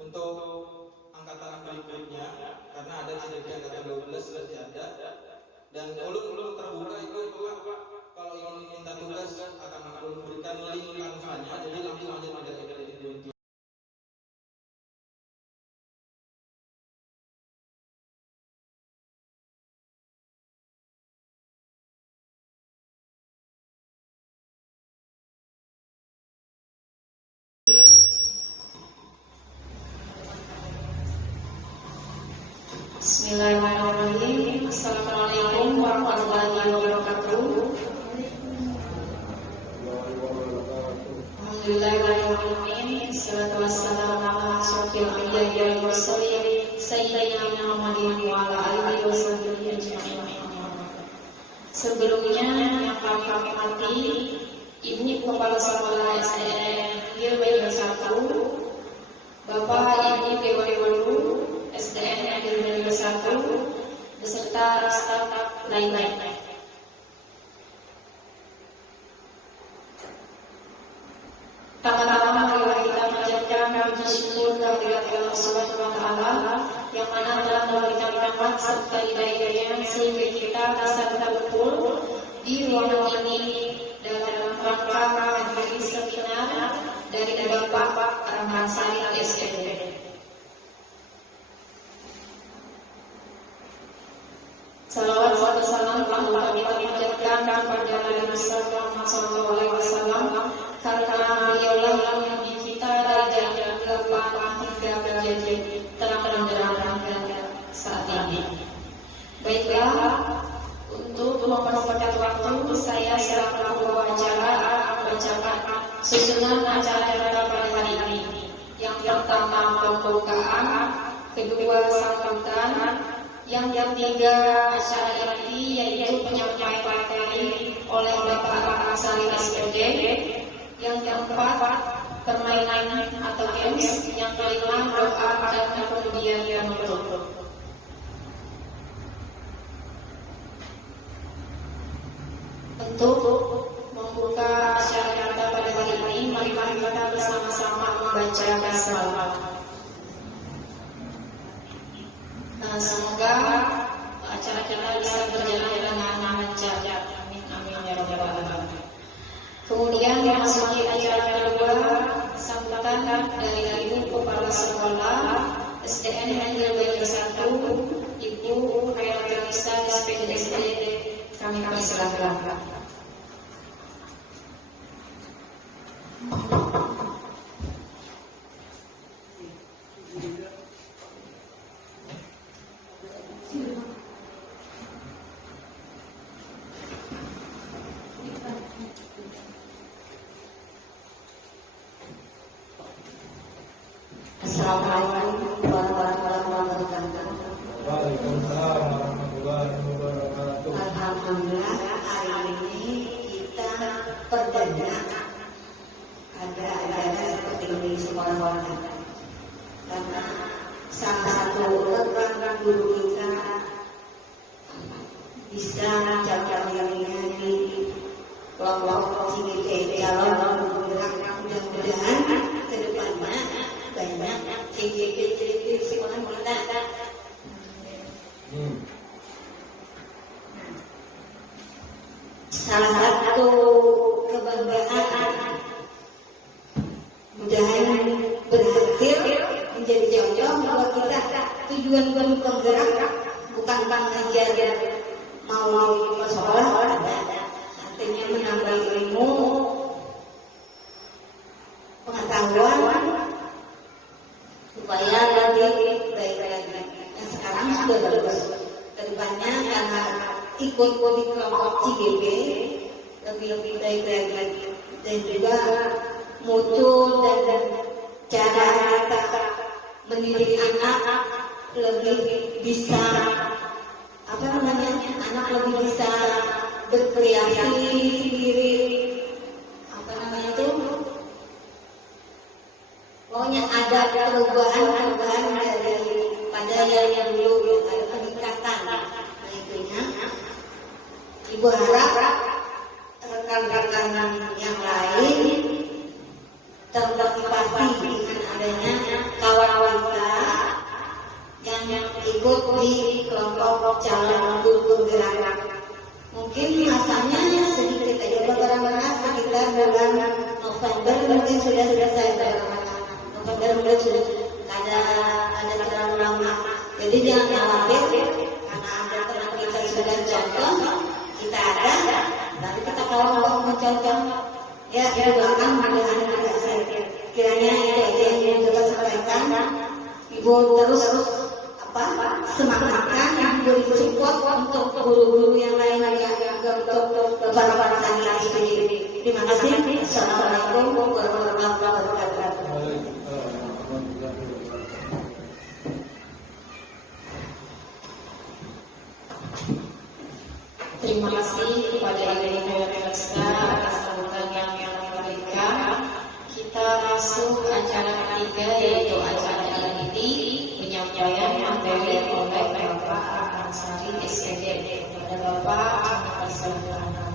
untuk angkatan berikutnya, karena ada sedikit angkatan 12 masih ada, dan ulun terbuka itu kalau ingin minta tugas akan aku berikan link Canva-nya, jadi langsung aja pada itu. Bismillahirrahmanirrahim. Assalamualaikum warahmatullahi wabarakatuh. Alhamdulillahirrahmanirrahim. Assalatu wassalamu ala asyrofil anbiya'i wal mursalin sayyidina Muhammadin wa ala alihi wasahbihi ajma'in. Sebelumnya yang kami hormati Ibu Kepala Sekolah SDN Negeri 1, Bapak Ibu Dewan Guru SDN Negeri 1 beserta staf lain-lain. Pertama-tama marilah kita panjatkan puji syukur kehadirat Allah Subhanahu wa taala yang mana telah memberikan rahmat serta hidayah sehingga kita bisa betul-betul di ruangan ini dalam rangka menghadiri seminar dari Bapak Rahman Sari SDN. Salawat serta salam Allah kita panjatkan kepada Nabi Muhammad SAW karena beliaulah yang mendidik kita dari jam kegelapan hingga menjadi terang benderang saat ini. Baiklah, untuk mempersingkat waktu saya selaku pembawa acara membacakan susunan acara pada hari ini. Yang pertama pembukaan, kedua sambutan, yang ketiga acara inti yaitu penyampaian materi oleh Bapak Ansari SPD, yang keempat permainan atau games, yang kelima doa dan kemudian penutup. Untuk membuka acara kita pada hari ini, mari kita bersama-sama membaca basmalah. Semoga acara kita bisa berjalan dengan lancar. Amin amin ya rabbal alamin. Kemudian memasuki acara kedua, sambutan dari Ibu Kepala Sekolah SDN Negeri 1, Ibu Khairulnisa SPDSD. Kami silakan. Assalamualaikum warahmatullahi wabarakatuh. Waalaikumsalam warahmatullahi wabarakatuh. Alhamdulillah hari ini kita perdana ada seperti ini di sekolah kita. Karena salah satu rekan guru kita bisa mencapai di kelompok CGP calon mudah-mudahan ke depannya banyak CGP di sekolah kita. Salah satu kebanggaan mudahan berhasil menjadi contoh bahwa kita tujuan penggerak bukan mengajar mau di sekolah, artinya menambah ilmu, pengetahuan supaya lebih baik lagi. Yang sekarang sudah bagus. Kedepannya karena ikut di kelompok CGP lebih baik lagi, dan juga mutu dan cara kita mendidik anak lebih bisa anak lebih bisa berkreasi sendiri, pokoknya ada perubahan daripada yang dulu, ada peningkatan. Ibu harap rekan-rekan yang lain termotivasi dengan adanya kawan kita yang ikut di kelompok calon guru penggerak. Mungkin masanya sedikit aja, beberapa sekitar bulan November mungkin sudah selesai beberapa. November mungkin sudah ada terlalu lama. Jadi jangan khawatir karena ada teman kita sudah contoh, kita ada, nanti kita kelompok mencontoh. Ya, doakan mudah-mudahan tidak saya. Kiranya itu aja yang juga sampaikan. Ibu terus semangatkan, beri support untuk guru-guru yang lain juga untuk beberapa santri ini. Terima kasih. Assalamualaikum warahmatullahi wabarakatuh. Terima kasih kepada Ibu Elsa atas sambutan yang diberikan. Kita masuk acara ketiga, yaitu acara inti penyampaian materi oleh Bapak Ansari SPD. Kepada Bapak kami persilakan.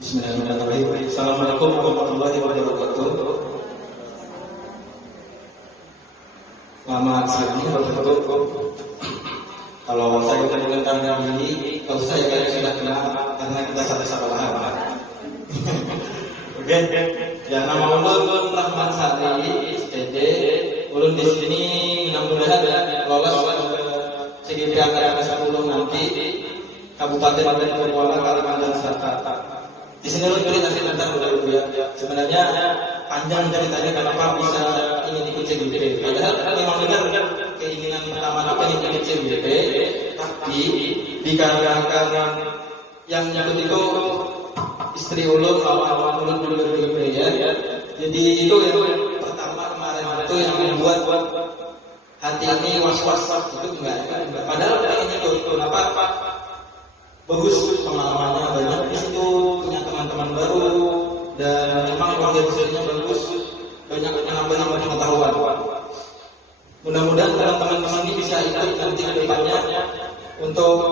Bismillahirrahmanirrahim. Assalamualaikum warahmatullahi wabarakatuh. Selamat siang Bapak-Ibu. Kalau saya mengenalkan diri, kalau saya sudah kenal karena kita satu-satu paham. Oke, ya nama ulun Rahman Sari, SPD. Ulun di sini mudah-mudahan lolos ke CGP angkatan 10 nanti Kabupaten Purworejo, Kalimantan Selatan. Di sini ulun cerita sebentar dulu ya. Sebenarnya panjang ceritanya kenapa bisa ingin ikut CGP. Padahal memang benar keinginan pertama pengen ikut CGP, tapi dikarenakan yang nyebut itu istri ulun, lawan ulun dulu ya. Jadi itu yang pertama kemarin itu yang membuat hati ini was-was itu enggak. Padahal pengen ikut. Kenapa? Bagus pengalamannya, banyak di situ, punya teman-teman baru, dan memang organisasinya bagus, banyak menambah pengetahuan. Mudah-mudahan teman-teman di sini bisa ikut nanti ke depannya untuk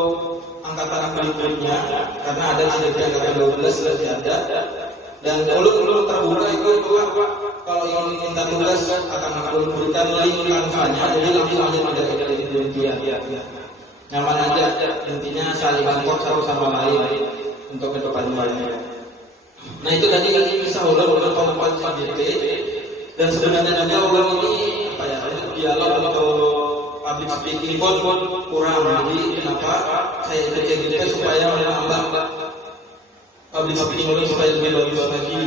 angkatan berikutnya, karena ada CGP angkatan 12 sudah ada, dan ulun terbuka itu kalau ingin minta tugas akan ulun berikan link kanvanya, jadi langsung aja tidak ada nyaman aja, intinya saling support satu sama lain untuk ke depannya. Nah itu tadi kisah ulun pengembangan CGP, dan sebenarnya juga ulun ini dialog atau public speaking pun kurang. Jadi kenapa saya ikut CGP supaya menambah public speaking ulun supaya lebih bagus lagi.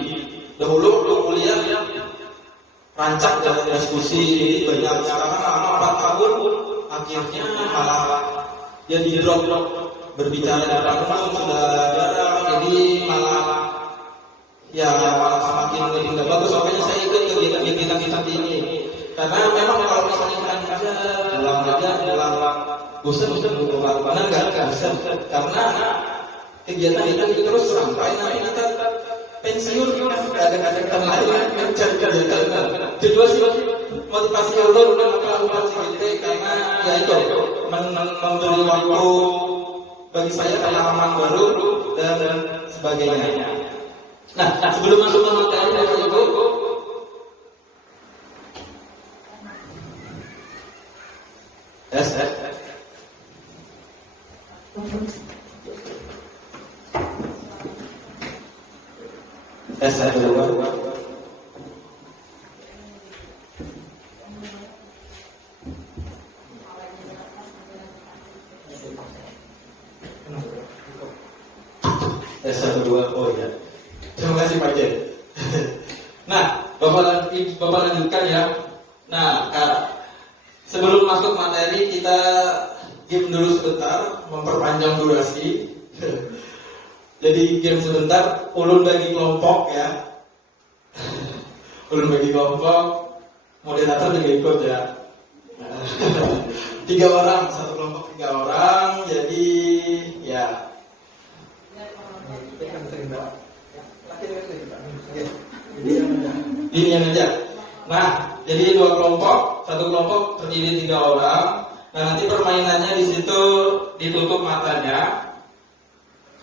Dahulu kuliah rancak dan diskusi banyak, sekarang lama 4 tahun akhirnya malah jadi drop berbicara di depan umum sudah jarang, jadi malah semakin lebih tidak bagus. Makanya saya ikut kegiatan seperti ini, karena memang kalau misalnya kita pulang bosan benar nggak bosan, karena kegiatan itu terus sampai nanti kita pensiun, kadang-kadang lain mencari kegiatan. Kedua sih motivasi ulun melakukan CGP karena ya itu memberi waktu bagi saya pengalaman baru dan sebagainya. Nah, sebelum masuk ke materi Bapak Ibu, oh ya. Terima kasih Pak Jen. Nah, Bapak lanjutkan ya. Nah, sebelum masuk materi kita game dulu sebentar, memperpanjang durasi. Jadi game sebentar, ulun bagi kelompok ya. Ulun bagi kelompok, moderator juga ikut ya. 3 orang, satu kelompok 3 orang, jadi ya. Ini aja. Nah, jadi 2 kelompok, satu kelompok terdiri 3 orang. Nah, nanti permainannya di situ ditutup matanya.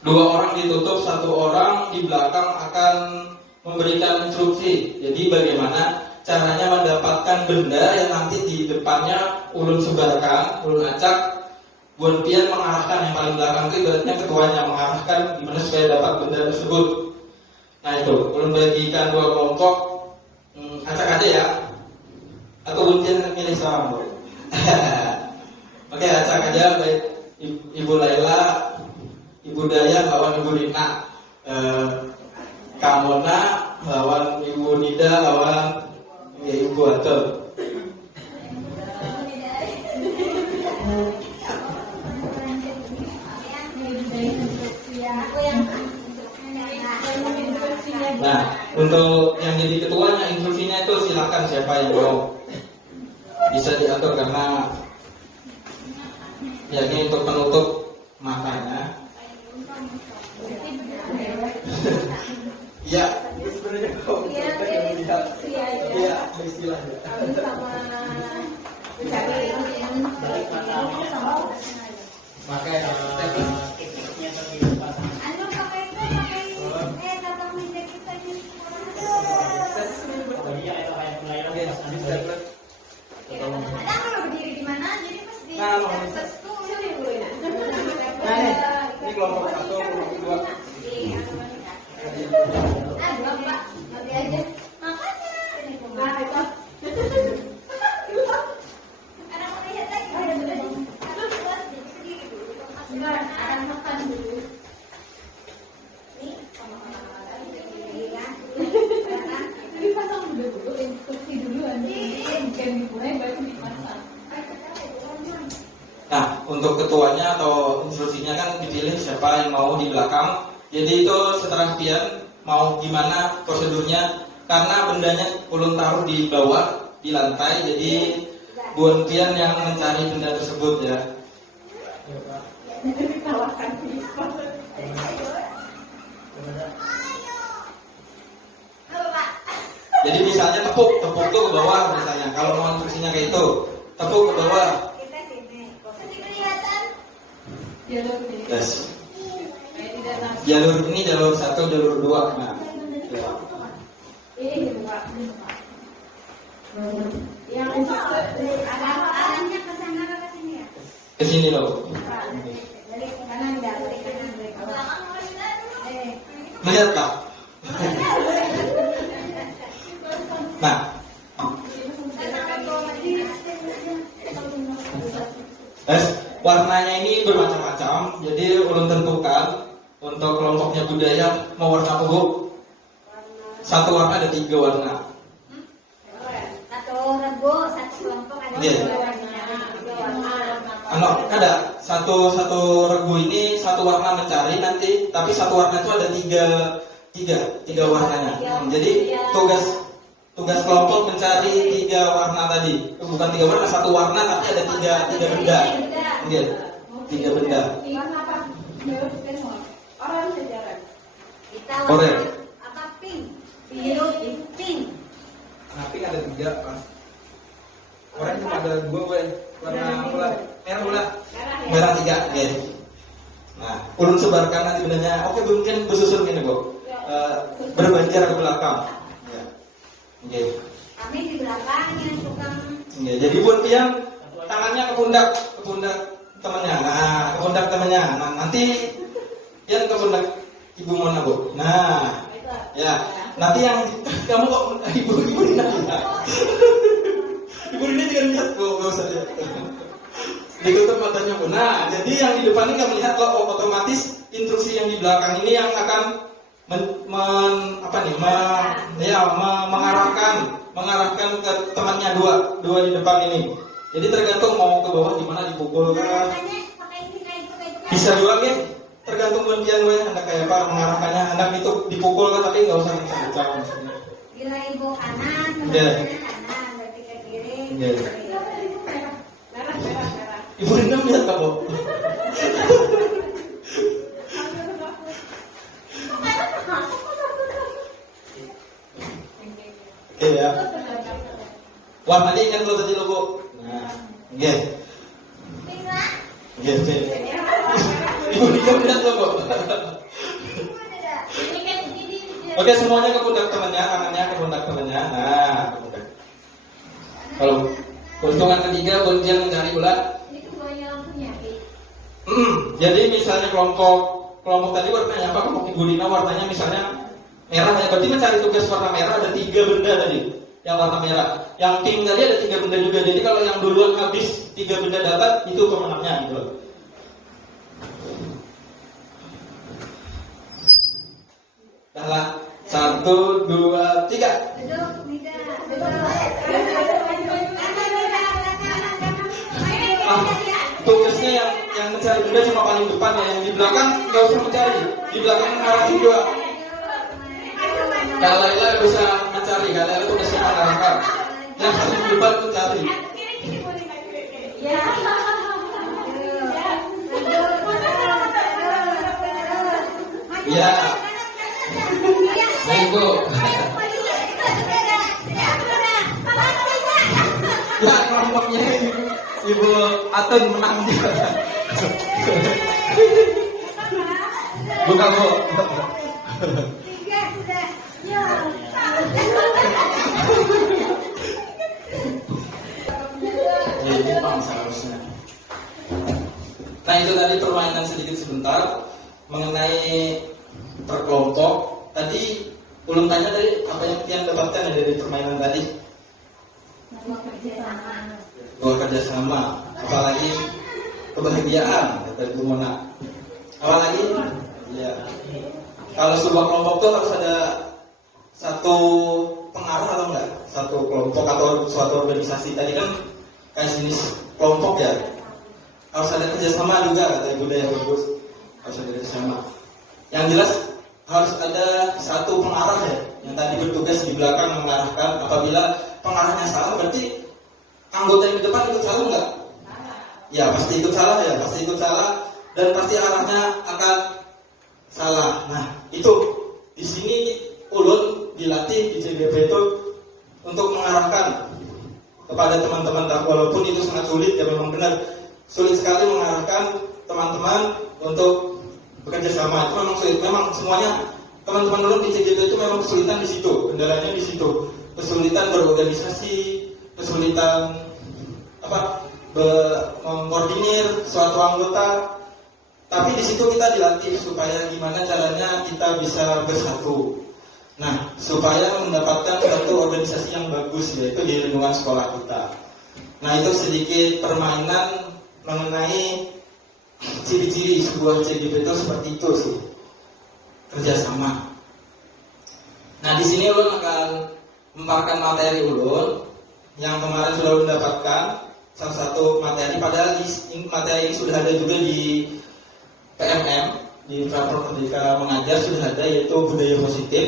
2 orang ditutup, 1 orang di belakang akan memberikan instruksi. Jadi bagaimana caranya mendapatkan benda yang nanti di depannya ulun sebarkan, ulun acak. Buan pian mengarahkan yang paling belakang itu ibaratnya ketuanya mengarahkan gimana supaya dapat benda tersebut. Nah itu, ulun bagikan 2 kelompok, acak aja ya. Atau ulun pian milih sama. Oke, acak aja baik Ibu Laila, Ibu Daya lawan Ibu Rina, Kamona lawan Ibu Nida lawan Ibu Atul. Nah, untuk yang jadi ketuanya instruksinya itu silakan siapa yang mau, bisa diatur karena ya ini untuk penutup matanya. Ya, sebenarnya kok melihat ya istilahnya. Makanya ini kelompok 1, kelompok 2. Nah, untuk ketuanya atau instruksinya kan dipilih siapa yang mau di belakang. Jadi itu setelah pian mau gimana prosedurnya, karena bendanya ulun taruh di bawah di lantai, jadi buan pian yang mencari benda tersebut ya. Jadi misalnya tepuk tuh ke bawah misalnya. Kalau mau instruksinya kayak itu, tepuk ke bawah. Yes. Jalur ini jalur 1, jalur 2. Nah. Ke sini loh. Lihat Pak. Nah. Warnanya ini bermacam-macam. Jadi ulun tentukan untuk kelompoknya budaya mau warna apa Bu? 1 warna ada 3 warna. 1 regu, 1 kelompok ada 3 warna. Ada satu regu ini 1 warna mencari nanti, tapi 1 warna itu ada 3 warnanya. Jadi tugas kelompok mencari 3 warna tadi. Bukan 3 warna, 1 warna tapi ada 3 benda. Iya, 3 benda. Orang sejarah. Kita Orange. apa pink? Biru, pink. Nah, pink ada 3 pas. Orang cuma ada 2 gue. Warna merah pula. Merah 3, oke. Nah, ulun sebarkan nanti bendanya. Oke, mungkin bersusun gini Bu. Berbanjar ke belakang. Ya. Oke. Kami di belakang yang tukang. Ya, jadi buat pian tangannya ke pundak temannya. Nah, ke pundak temannya. Nah, nanti pian ke pundak Ibu Mona Bu. Nah, ya. Nanti yang kamu kok ibu Rina ya. Ibu Rina juga lihat kok, gak usah lihat. Ditutup matanya Bu. Nah, jadi yang di depan ini kamu lihat kok otomatis instruksi yang di belakang ini yang akan mengarahkan ke temannya dua di depan ini. Jadi tergantung mau ke bawah gimana dipukul ke. Bisa juga kan? Tergantung bantian gue hendak kayak apa mengarahkannya, hendak itu dipukul kan tapi nggak usah kencang maksudnya. Bila ibu kanan, Yeah. kanan, berarti ke kiri. Yeah. Merah. Ibu Rina lihat kamu. Oke ya. Warnanya ingat lo tadi logo. Nah, oke. Oke. Ibu Rina lihat logo. Ini kan ini. Oke, semuanya ke pundak temannya, tangannya ke pundak temannya. Nah, ke pundak. Kalau keuntungan ketiga, dia mencari ular. Ini keduanya lampunya. Jadi misalnya kelompok tadi warnanya apa? Kelompok Ibu Rina warnanya misalnya merah ya. Berarti mencari tugas warna merah ada 3 benda tadi. Yang warna merah. Yang pink tadi ada 3 benda juga. Jadi kalau yang duluan habis 3 benda dapat itu pemenangnya gitu. Salah. 1, 2, 3. Tugasnya yang mencari benda cuma paling depan ya, yang di belakang nggak usah mencari, di belakang ngarahin doang. Kalau Laila bisa mencari, kalau Laila tugasnya mengarahkan, yang paling depan mencari. Ya, Ibu. Ya, kelompoknya Ibu Atun menang juga. Bukan Bu. Ini Bang seharusnya. Nah itu tadi permainan sedikit sebentar mengenai perkelompok. Tadi belum tanya tadi apa yang Tian dapatkan dari permainan tadi? Bahwa kerjasama, apalagi kebahagiaan kata Ibu Mona. Apalagi, ya. Kalau sebuah kelompok itu harus ada satu pengarah atau enggak? Satu kelompok atau suatu organisasi tadi kan kayak jenis kelompok ya. Harus ada kerjasama juga kata Ibu Daya bagus. Harus ada kerjasama. Yang jelas harus ada satu pengarah ya, yang tadi bertugas di belakang mengarahkan. Apabila pengarahnya salah, berarti anggota yang di depan ikut salah nggak? Ya pasti ikut salah ya, pasti ikut salah dan pasti arahnya akan salah. Nah itu di sini ulun dilatih di CGP itu untuk mengarahkan kepada teman-teman, walaupun itu sangat sulit ya, memang benar sulit sekali mengarahkan teman-teman untuk bekerja sama. Itu memang sulit, memang semuanya teman-teman ulun di CGP itu memang kesulitan di situ, kendalanya di situ, kesulitan berorganisasi, kesulitan mengkoordinir suatu anggota. Tapi di situ kita dilatih supaya gimana caranya kita bisa bersatu. Nah, supaya mendapatkan satu organisasi yang bagus, yaitu di lingkungan sekolah kita. Nah, itu sedikit permainan mengenai ciri-ciri sebuah CGP itu seperti itu sih, kerjasama. Nah, di sini ulun akan memaparkan materi ulun yang kemarin sudah mendapatkan salah satu materi, padahal materi ini sudah ada juga di PMM, di Platform Merdeka Mengajar sudah ada, yaitu budaya positif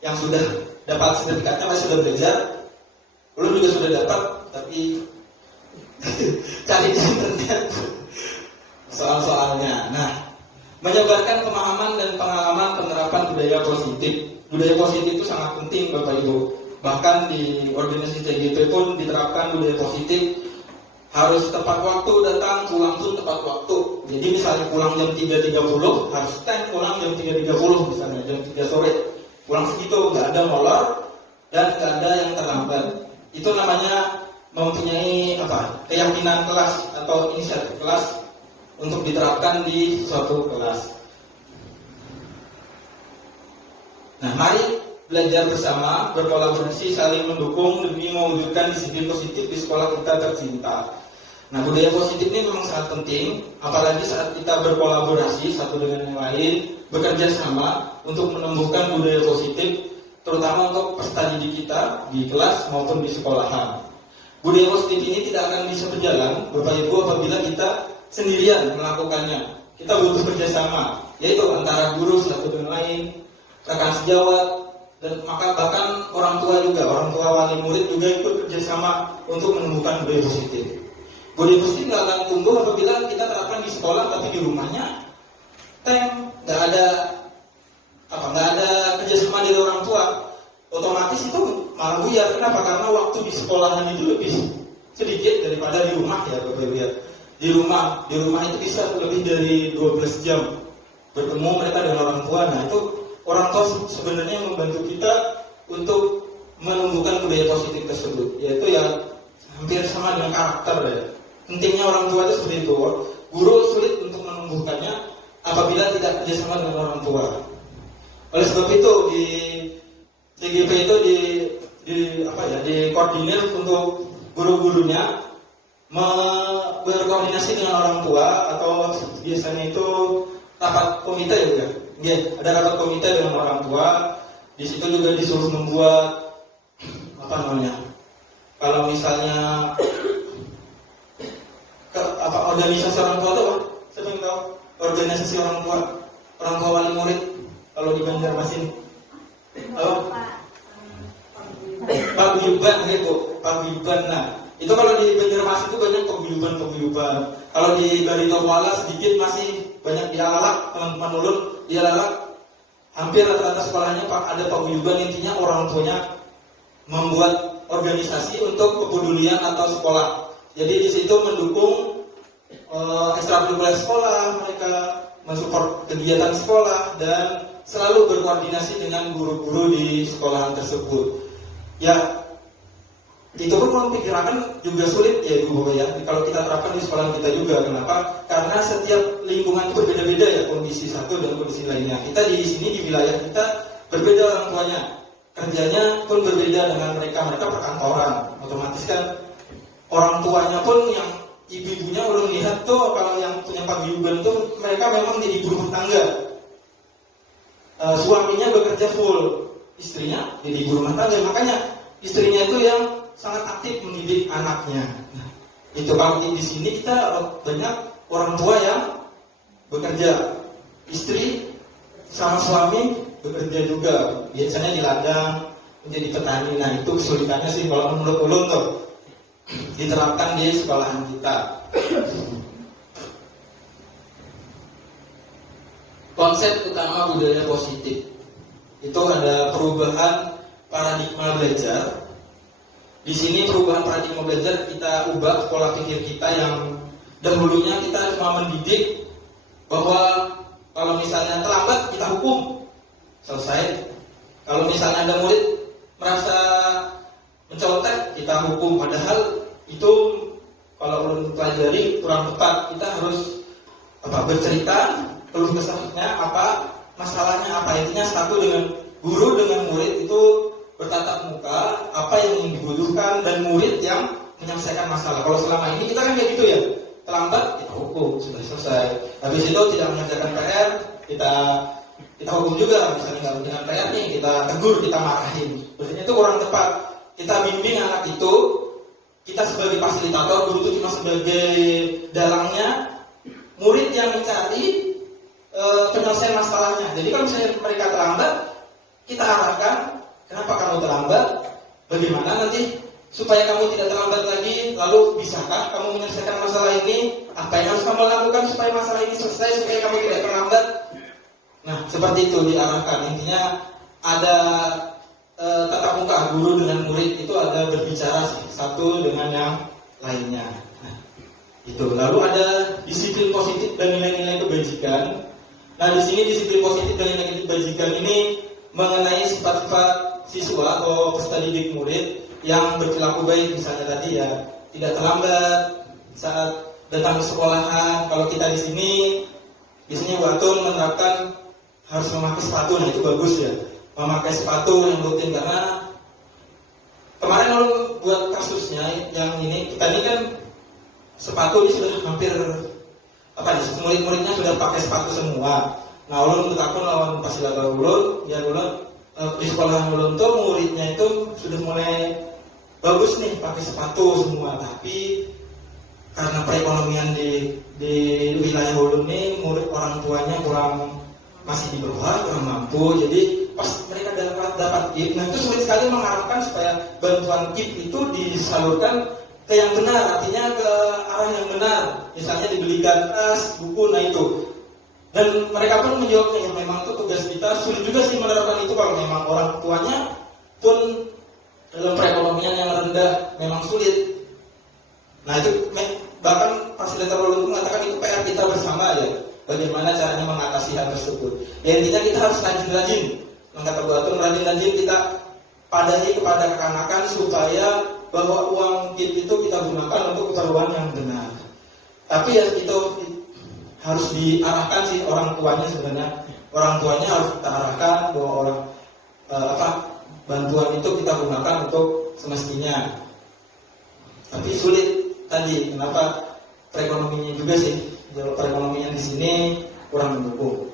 yang sudah dapat sertifikatnya, masih sudah belajar. Ulun juga sudah dapat, tapi cari di internet soal-soalnya. Nah, menyebarkan pemahaman dan pengalaman penerapan budaya positif. Budaya positif itu sangat penting Bapak Ibu. Bahkan di organisasi CGP pun diterapkan budaya positif. Harus tepat waktu datang, pulang pun tepat waktu. Jadi misalnya pulang jam 3.30, harus stand pulang jam 3.30 misalnya, jam 3 sore. Pulang segitu, nggak ada molor dan nggak ada yang terlambat. Itu namanya mempunyai keyakinan kelas atau inisiatif kelas untuk diterapkan di suatu kelas. Nah, mari belajar bersama, berkolaborasi, saling mendukung demi mewujudkan disiplin positif di sekolah kita tercinta. Nah, budaya positif ini memang sangat penting, apalagi saat kita berkolaborasi satu dengan yang lain, bekerja sama untuk menumbuhkan budaya positif, terutama untuk peserta didik kita di kelas maupun di sekolahan. Budaya positif ini tidak akan bisa berjalan, Bapak Ibu, apabila kita sendirian melakukannya. Kita butuh kerjasama, yaitu antara guru satu dengan lain, rekan sejawat, dan maka bahkan orang tua juga, orang tua wali murid juga ikut kerjasama untuk menumbuhkan budaya positif. Budaya positif nggak akan tumbuh apabila kita terapkan di sekolah, tapi di rumahnya nggak ada kerjasama dari orang tua. Otomatis itu malah buyar. Kenapa? Karena waktu di sekolahan itu lebih sedikit daripada di rumah ya Bapak Ibu. Di rumah itu bisa lebih dari 12 jam bertemu mereka dengan orang tua. Nah itu orang tua sebenarnya membantu kita untuk menumbuhkan budaya positif tersebut, yaitu ya hampir sama dengan karakter ya. Pentingnya orang tua itu seperti itu. Guru sulit untuk menumbuhkannya apabila tidak kerjasama dengan orang tua. Oleh sebab itu di TGP itu dikoordinir untuk guru-gurunya berkoordinasi dengan orang tua, atau biasanya itu rapat komite juga. Ya, ada rapat komite dengan orang tua. Di situ juga disuruh membuat kalau misalnya organisasi orang tua itu apa? Siapa yang tahu? Organisasi orang tua wali murid kalau di Banjarmasin. Paguyuban gitu, paguyuban. Nah, itu kalau di Banjarmasin itu banyak paguyuban. Kalau di Barito Kuala sedikit masih banyak di Alalak, teman-teman ulun di Alalak hampir rata-rata sekolahnya ada paguyuban. Intinya orang tuanya membuat organisasi untuk kepedulian atau sekolah. Jadi di situ mendukung ekstrakurikuler sekolah, mereka mensupport kegiatan sekolah dan selalu berkoordinasi dengan guru-guru di sekolah tersebut. Ya, itu pun kalau pikirkan juga sulit ya Ibu ya. Kalau kita terapkan di sekolah kita juga. Kenapa? Karena setiap lingkungan itu berbeda-beda ya, kondisi satu dan kondisi lainnya. Kita di sini di wilayah kita berbeda orang tuanya, kerjanya pun berbeda dengan mereka perkantoran. Otomatis kan orang tuanya pun yang ibu-ibunya belum lihat tuh, kalau yang punya paguyuban tuh mereka memang jadi ibu rumah tangga. Suaminya bekerja full, istrinya jadi ibu rumah tangga. Makanya istrinya itu yang sangat aktif mendidik anaknya. Nah, itu kalau di sini kita banyak orang tua yang bekerja, istri sama suami bekerja juga, biasanya di ladang menjadi petani. Nah itu kesulitannya sih kalau menurut ulun tuh diterapkan di sekolahan kita. Konsep utama budaya positif itu ada perubahan paradigma belajar. Di sini perubahan paradigma belajar kita ubah pola pikir kita yang dahulunya kita cuma mendidik bahwa kalau misalnya terlambat kita hukum, selesai. Kalau misalnya ada murid merasa mencontek, kita hukum. Padahal itu kalau belum pelajari kurang tepat. Kita harus bercerita, keluh kesahnya apa, masalahnya apa. Intinya satu, dengan guru dengan murid itu bertatap muka, apa yang ingin dibutuhkan, dan murid yang menyelesaikan masalah. Kalau selama ini kita kan kayak gitu ya, terlambat kita hukum, sudah selesai. Habis itu tidak mengerjakan PR, kita hukum juga. Misalnya nggak mengerjakan PR nih, kita tegur, kita marahin. Berarti itu kurang tepat. Kita bimbing anak itu, kita sebagai fasilitator, guru itu cuma sebagai dalangnya, murid yang mencari penyelesaian masalahnya. Jadi kalau misalnya mereka terlambat, kita arahkan, kenapa kamu terlambat? Bagaimana nanti supaya kamu tidak terlambat lagi? Lalu bisakah kamu menyelesaikan masalah ini? Apa yang harus kamu lakukan supaya masalah ini selesai, supaya kamu tidak terlambat? Nah, seperti itu diarahkan. Intinya ada tatap muka guru dengan murid itu ada berbicara satu dengan yang lainnya. Nah, itu. Lalu ada disiplin positif dan nilai-nilai kebajikan. Nah, di sini disiplin positif dan nilai kebajikan ini mengenai sifat-sifat siswa atau peserta didik murid yang berperilaku baik. Misalnya tadi ya, tidak terlambat saat datang ke sekolahan. Kalau kita di sini biasanya Watun menerapkan harus memakai sepatu. Nah, itu bagus ya, memakai sepatu yang rutin. Karena kemarin kalau buat kasusnya yang ini, kita ini kan sepatu ini sudah hampir murid-muridnya sudah pakai sepatu semua. Nah, ulun takut lawan pasilaga ulun, ya ulun di sekolah ulun tuh muridnya itu sudah mulai bagus nih pakai sepatu semua. Tapi karena perekonomian di wilayah ulun nih, murid orang tuanya masih di bawah, kurang mampu. Jadi pas mereka dapat KIP, nah itu sulit sekali mengharapkan supaya bantuan KIP itu disalurkan ke yang benar, artinya ke arah yang benar. Misalnya dibelikan tas, buku, nah itu. Dan mereka pun menjawabnya, ya memang itu tugas kita. Sulit juga sih menerapkan itu kalau memang orang tuanya pun dalam perekonomian yang rendah, memang sulit. Nah itu bahkan fasilitator ulun mengatakan itu PR kita bersama ya. bagaimana caranya mengatasi hal tersebut. Ya intinya kita harus rajin-rajin, kata Bu Atun, rajin-rajin kita padahi kepada kekanakan supaya bahwa uang KIP itu kita gunakan untuk keperluan yang benar. Tapi ya itu harus diarahkan sih orang tuanya sebenarnya. Orang tuanya harus kita arahkan bahwa bantuan itu kita gunakan untuk semestinya. Tapi sulit tadi, kenapa perekonomiannya juga sih? Perekonomian di sini kurang mendukung.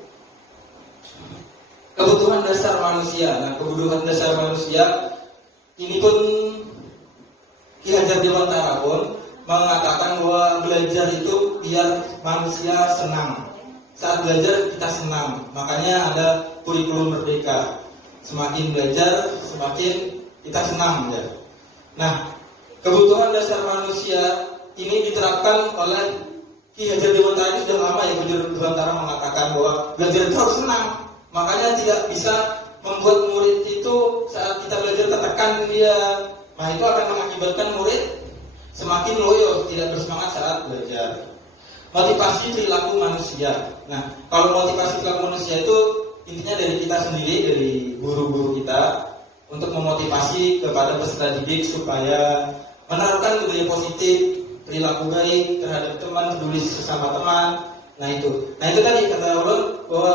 Kebutuhan dasar manusia. Nah, kebutuhan dasar manusia ini pun Ki Hajar Dewantara pun mengatakan bahwa belajar itu biar manusia senang. Saat belajar kita senang, makanya ada kurikulum merdeka. Semakin belajar, semakin kita senang ya. Nah, kebutuhan dasar manusia ini diterapkan oleh Ki Hajar Dewantara. Ini sudah lama ya Ki Hajar Dewantara mengatakan bahwa belajar itu harus senang. Makanya tidak bisa membuat murid itu saat kita belajar tertekan dia. Nah, itu akan mengakibatkan murid semakin loyo, tidak bersemangat saat belajar. Motivasi perilaku manusia. Nah, kalau motivasi perilaku manusia itu intinya dari kita sendiri, dari guru-guru kita untuk memotivasi kepada peserta didik supaya menerapkan budaya positif, perilaku baik terhadap teman, peduli sesama teman. Nah itu tadi kata Ulun bahwa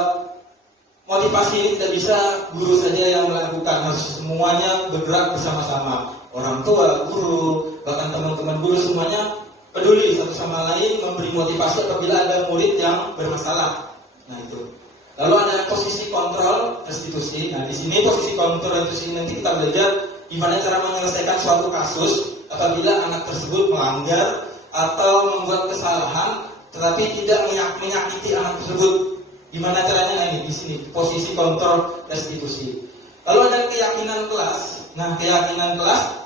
motivasi ini tidak bisa guru saja yang melakukan, harus semuanya bergerak bersama-sama. Orang tua, guru, bahkan teman-teman guru semuanya peduli satu sama lain, memberi motivasi apabila ada murid yang bermasalah. Nah itu. Lalu ada posisi kontrol restitusi. Nah di sini posisi kontrol restitusi nanti kita belajar gimana cara menyelesaikan suatu kasus apabila anak tersebut melanggar atau membuat kesalahan, tetapi tidak menyakiti anak tersebut. Gimana caranya? Nah ini di sini posisi kontrol restitusi. Lalu ada keyakinan kelas. Nah keyakinan kelas,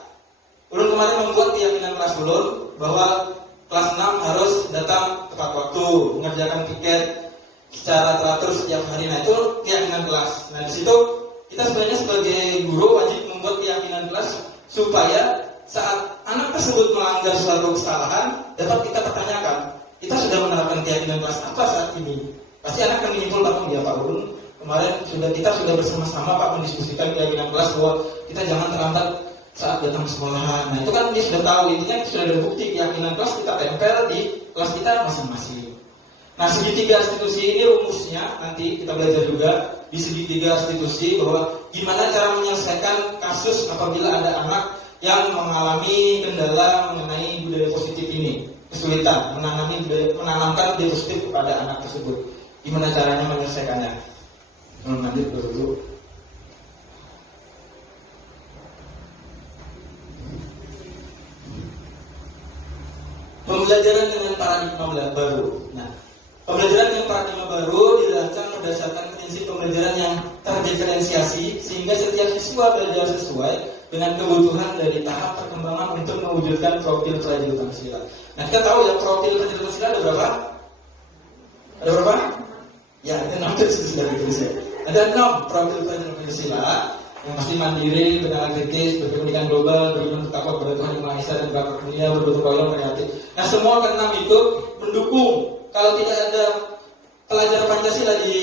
Ulun kemarin membuat keyakinan kelas Ulun bahwa kelas 6 harus datang tepat waktu, mengerjakan piket secara teratur setiap hari. Nah itu keyakinan kelas. Nah di situ kita sebenarnya sebagai guru wajib membuat keyakinan kelas supaya saat anak tersebut melanggar suatu kesalahan dapat kita pertanyakan, kita sudah menerapkan keyakinan kelas apa saat ini? Pasti anak akan menyimpulkan, ya Pak Ulun, kemarin kita sudah bersama-sama Pak mendiskusikan keyakinan kelas bahwa kita jangan terlambat saat datang ke sekolahan. Nah itu kan dia sudah tahu, intinya sudah ada bukti keyakinan kelas kita tempel di kelas kita masing-masing. Nah segitiga restitusi ini rumusnya nanti kita belajar juga di segitiga restitusi bahwa gimana cara menyelesaikan kasus apabila ada anak yang mengalami kendala mengenai budaya positif ini, kesulitan menanamkan budaya positif kepada anak tersebut. Gimana caranya menyelesaikannya? Lanjut dulu. Pembelajaran dengan paradigma baru. Nah, pembelajaran dengan paradigma baru dirancang berdasarkan prinsip pembelajaran yang terdiferensiasi sehingga setiap siswa belajar sesuai dengan kebutuhan dari tahap perkembangan untuk mewujudkan profil prajurit Pancasila. Nah, kita tahu ya profil prajurit Pancasila ada berapa? Ada berapa? Ya, itu 6 sudah ditulis ya. Ada 6 profil prajurit Pancasila. Yang pasti mandiri, benar kritis, berpendidikan global, beriman bertakwa kepada Tuhan Yang Maha Esa dan beragama dunia, bergotong royong, kreatif. Nah semua ke-6 itu mendukung. Kalau tidak ada pelajaran Pancasila di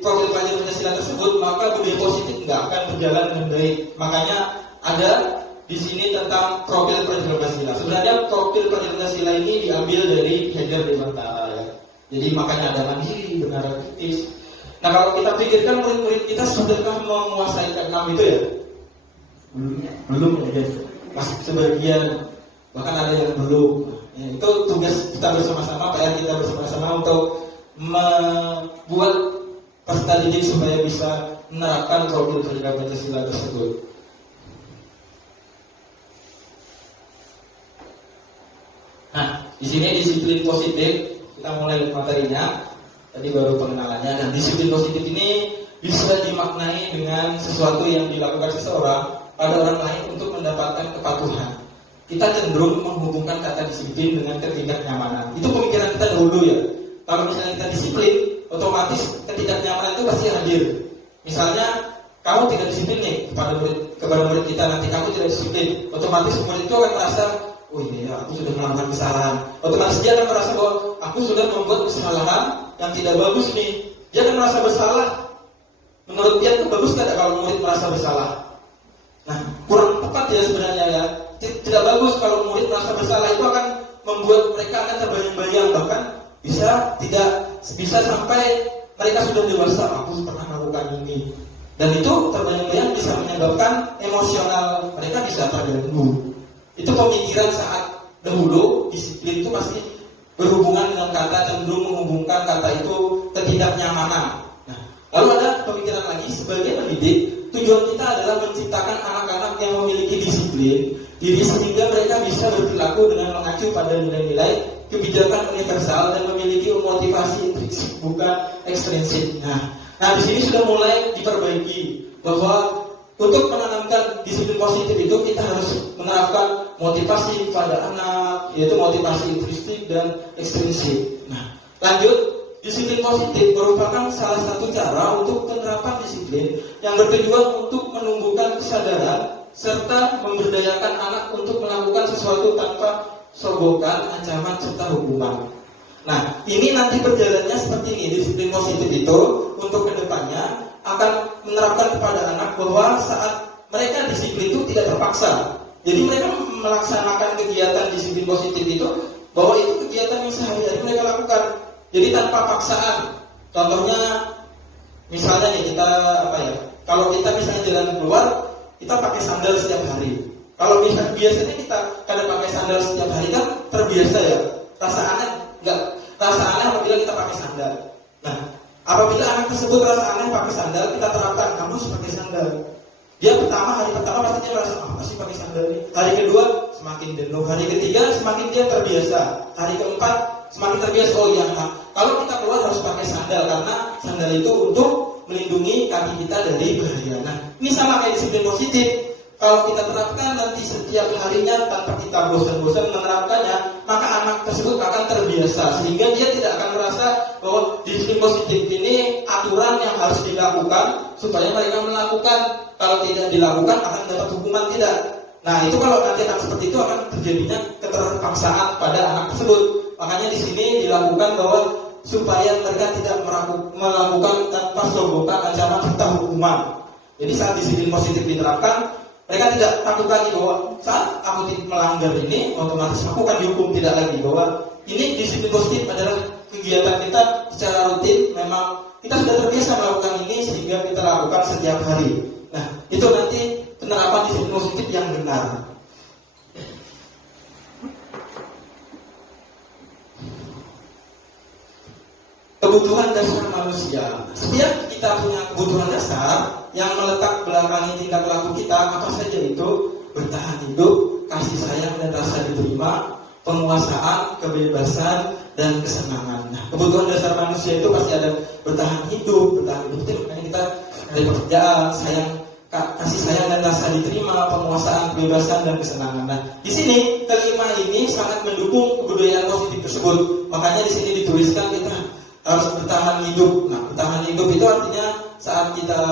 profil pelajaran Pancasila tersebut, maka budaya positif nggak akan berjalan dengan baik. Makanya ada di sini tentang profil pelajaran Pancasila. Sebenarnya profil pelajaran Pancasila ini diambil dari Hajar Dewantara ya. Jadi makanya ada mandiri, benar kritis. Nah kalau kita pikirkan murid-murid kita sudahkah menguasai ke-6 itu ya? Belum ya guys. Masih sebagian, bahkan ada yang belum. Ya, itu tugas kita bersama-sama, PR kita bersama-sama untuk membuat peserta didik supaya bisa menerapkan profil pelajaran Pancasila tersebut. Nah, di sini disiplin positif, kita mulai materinya. Tadi baru pengenalannya. Dan disiplin positif ini bisa dimaknai dengan sesuatu yang dilakukan seseorang pada orang lain untuk mendapatkan kepatuhan. Kita cenderung menghubungkan kata disiplin dengan ketidaknyamanan. Itu pemikiran kita dahulu ya. Kalau misalnya kita disiplin, otomatis ketidaknyamanan itu pasti hadir. Misalnya kamu tidak disiplin nih kepada murid kita, nanti kamu tidak disiplin, otomatis murid itu akan merasa, oh iya, aku sudah melakukan kesalahan. Otomatis dia akan merasa bahwa aku sudah membuat kesalahan yang tidak bagus nih. Dia akan merasa bersalah. Menurut dia itu bagus nggak kalau murid merasa bersalah? Nah, kurang tepat ya sebenarnya ya. Tidak bagus kalau murid merasa bersalah, itu akan membuat mereka akan terbayang-bayang, bahkan bisa sampai mereka sudah dewasa, aku pernah melakukan ini. Dan itu terbayang-bayang bisa menyebabkan emosional mereka bisa terganggu. Itu pemikiran saat dahulu, disiplin itu pasti berhubungan dengan kata, cenderung menghubungkan kata itu ketidaknyamanan. Nah, lalu ada pemikiran lagi, sebagai pendidik, tujuan kita adalah menciptakan anak-anak yang memiliki disiplin diri sehingga mereka bisa berperilaku dengan mengacu pada nilai-nilai kebijakan universal dan memiliki motivasi intrinsik bukan ekstrinsik. Nah di sini sudah mulai diperbaiki bahwa untuk menanamkan disiplin positif itu kita harus menerapkan motivasi pada anak, yaitu motivasi intrinsik dan ekstrinsik. Nah, lanjut, disiplin positif merupakan salah satu cara untuk penerapan disiplin yang bertujuan untuk menumbuhkan kesadaran serta memberdayakan anak untuk melakukan sesuatu tanpa sogokan, ancaman, serta hukuman. Nah, ini nanti berjalannya seperti ini. Disiplin positif itu untuk kedepannya akan menerapkan kepada anak bahwa saat mereka disiplin itu tidak terpaksa. Jadi mereka melaksanakan kegiatan disiplin positif itu bahwa itu kegiatan yang sehari-hari mereka lakukan. Jadi tanpa paksaan. Contohnya, misalnya nih kita kalau kita misalnya jalan keluar, kita pakai sandal setiap hari. Kalau biasanya kita kadang pakai sandal setiap hari kan terbiasa ya. Rasa aneh apabila kita pakai sandal. Nah, apabila anak tersebut rasa aneh pakai sandal, kita terapkan kamu harus pakai sandal. Hari pertama pasti dia merasa masih pakai sandal ini. Hari kedua semakin jenuh, hari ketiga semakin dia terbiasa. Hari keempat semakin terbiasa. Oh iya, kalau kita keluar harus pakai sandal karena sandal itu untuk melindungi kaki kita dari bahaya. Nah, ini sama kayak disiplin positif. Kalau kita terapkan nanti setiap harinya tanpa kita bosan-bosan menerapkannya, maka anak tersebut akan terbiasa sehingga dia tidak akan merasa bahwa disiplin positif ini aturan yang harus dilakukan supaya mereka melakukan. Kalau tidak dilakukan akan dapat hukuman, tidak. Nah, itu kalau nanti akan seperti itu akan terjadinya keterpaksaan pada anak tersebut. Makanya di sini dilakukan bahwa supaya mereka tidak melakukan tanpa sogokan, ancaman, serta hukuman. Jadi saat disiplin positif diterapkan, mereka tidak takut lagi bahwa saat aku melanggar ini, otomatis aku akan dihukum. Tidak lagi, bahwa ini disiplin positif adalah kegiatan kita secara rutin. Memang kita sudah terbiasa melakukan ini sehingga kita lakukan setiap hari. Nah, itu nanti penerapan disiplin positif yang benar. Kebutuhan dasar manusia. Setiap kita punya kebutuhan dasar yang meletak belakangi tingkah laku kita, apa saja itu? Bertahan hidup, kasih sayang dan rasa diterima, penguasaan, kebebasan, dan kesenangan. Nah, kebutuhan dasar manusia itu pasti ada bertahan hidup itu makanya kita dari pekerjaan, kasih sayang dan rasa diterima, penguasaan, kebebasan, dan kesenangan. Nah, di sini kelima ini sangat mendukung kebudayaan positif tersebut. Makanya di sini dituliskan kita harus bertahan hidup. Nah, bertahan hidup itu artinya saat kita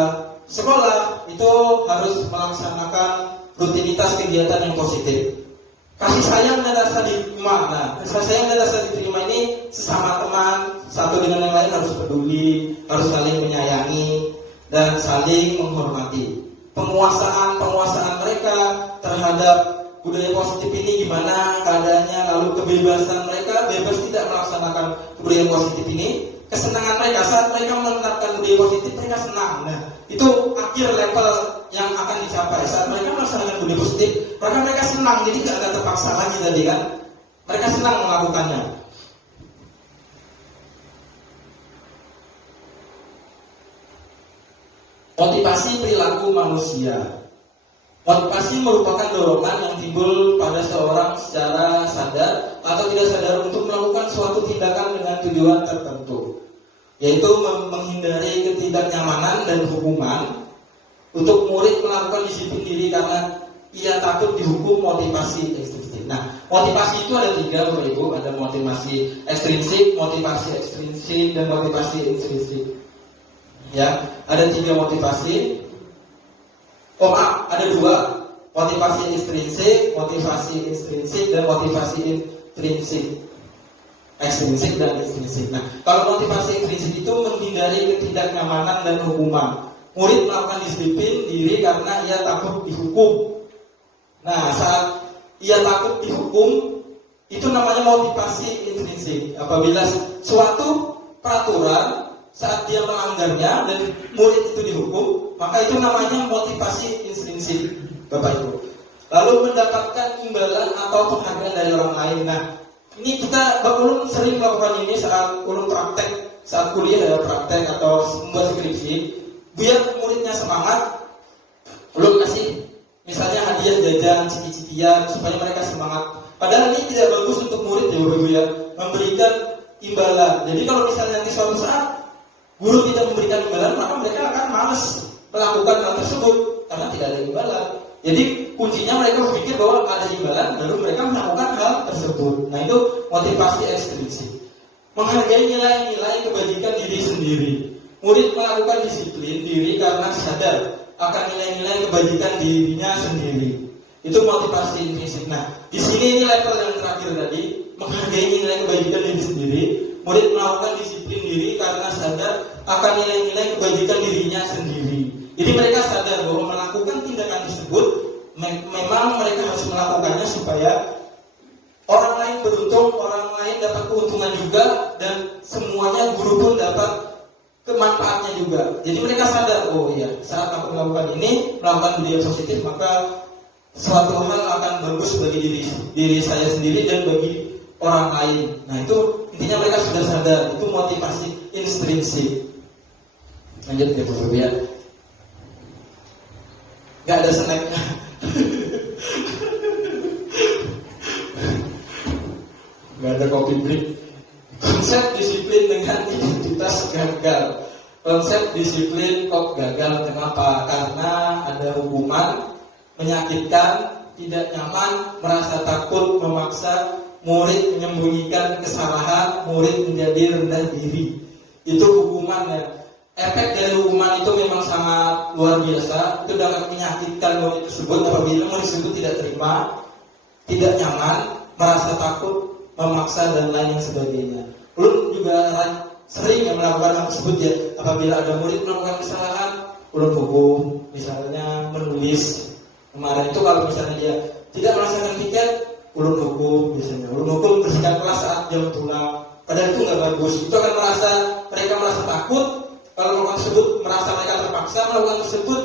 sekolah itu harus melaksanakan rutinitas kegiatan yang positif. Kasih sayang dan rasa diterima. Nah, kasih sayang dan rasa diterima ini sesama teman, satu dengan yang lain harus peduli, harus saling menyayangi dan saling menghormati. Penguasaan mereka terhadap budaya positif ini gimana keadaannya, lalu kebebasan mereka bebas tidak melaksanakan budaya positif ini. Kesenangan mereka saat mereka menerapkan budaya positif, mereka senang. Nah, itu akhir level yang akan dicapai saat mereka melaksanakan budaya positif. Mereka senang, jadi tidak ada terpaksa lagi tadi kan. Mereka senang melakukannya. Motivasi perilaku manusia. Motivasi merupakan dorongan yang timbul pada seorang secara sadar atau tidak sadar untuk melakukan suatu tindakan dengan tujuan tertentu, yaitu menghindari ketidaknyamanan dan hukuman. Untuk murid melakukan disiplin diri karena ia takut dihukum, motivasi ekstrinsik. Nah, motivasi itu ada 3, Bapak Ibu. Ada motivasi ekstrinsik, dan motivasi intrinsik. Ya, ada 3 motivasi. Ada 2, motivasi ekstrinsik, dan motivasi intrinsik. ekstrinsik dan intrinsik. Nah, kalau motivasi intrinsik itu menghindari ketidaknyamanan dan hukuman. Murid melakukan disiplin diri karena ia takut dihukum. Nah, saat ia takut dihukum, itu namanya motivasi intrinsik. Apabila suatu peraturan saat dia melanggarnya dan murid itu dihukum, maka itu namanya motivasi intrinsik, Bapak Ibu. Lalu mendapatkan imbalan atau penghargaan dari orang lain. Nah, ini kita ulun sering melakukan ini saat ulun praktek, saat kuliah ada praktek atau membuat skripsi. Biar muridnya semangat, ulun kasih misalnya hadiah jajan, ciki-cikian supaya mereka semangat. Padahal ini tidak bagus untuk murid ya Bapak Ibu ya, memberikan imbalan. Jadi kalau misalnya nanti suatu saat guru tidak memberikan imbalan, maka mereka akan malas melakukan hal tersebut karena tidak ada imbalan. Jadi kuncinya mereka berpikir bahwa ada imbalan, lalu mereka melakukan hal tersebut. Nah, itu motivasi ekstrinsik. Menghargai nilai-nilai kebajikan diri sendiri. Murid melakukan disiplin diri karena sadar akan nilai-nilai kebajikan dirinya sendiri. Itu motivasi intrinsik. Nah, di sini ini level yang terakhir tadi, menghargai nilai kebajikan diri sendiri. Murid melakukan disiplin diri karena sadar akan nilai-nilai kebajikan dirinya sendiri. Jadi mereka sadar bahwa melakukan tindakan tersebut memang mereka harus melakukannya supaya orang lain beruntung, orang lain dapat keuntungan juga, dan semuanya guru pun dapat kemanfaatnya juga. Jadi mereka sadar, oh iya, saat aku melakukan ini, melakukan budaya positif, maka suatu hal akan bagus bagi diri saya sendiri dan bagi orang lain. Nah, itu intinya mereka sudah sadar, itu motivasi intrinsik. Lanjut ya Bu ya. Gak ada snack. Gak ada kopi break. Konsep disiplin dengan identitas gagal. Konsep disiplin kok gagal, kenapa? Karena ada hukuman, menyakitkan, tidak nyaman, merasa takut, memaksa, murid menyembunyikan kesalahan, murid menjadi rendah diri. Itu hukumannya. Efek dari hukuman itu memang sangat luar biasa. Itu dapat menyakitkan murid tersebut apabila murid tersebut tidak terima, tidak nyaman, merasa takut, memaksa dan lain sebagainya. Ulun juga sering melakukan hal tersebut ya. Apabila ada murid melakukan kesalahan, ulun hukum, misalnya menulis. Kemarin itu kalau misalnya dia tidak merasakan tiket, ulun hukum biasanya. Ulun hukum bersihkan kelas saat jam pulang. Padahal itu nggak bagus. Itu akan mereka merasa takut. Kalau melakukan tersebut, merasa mereka terpaksa melakukan tersebut.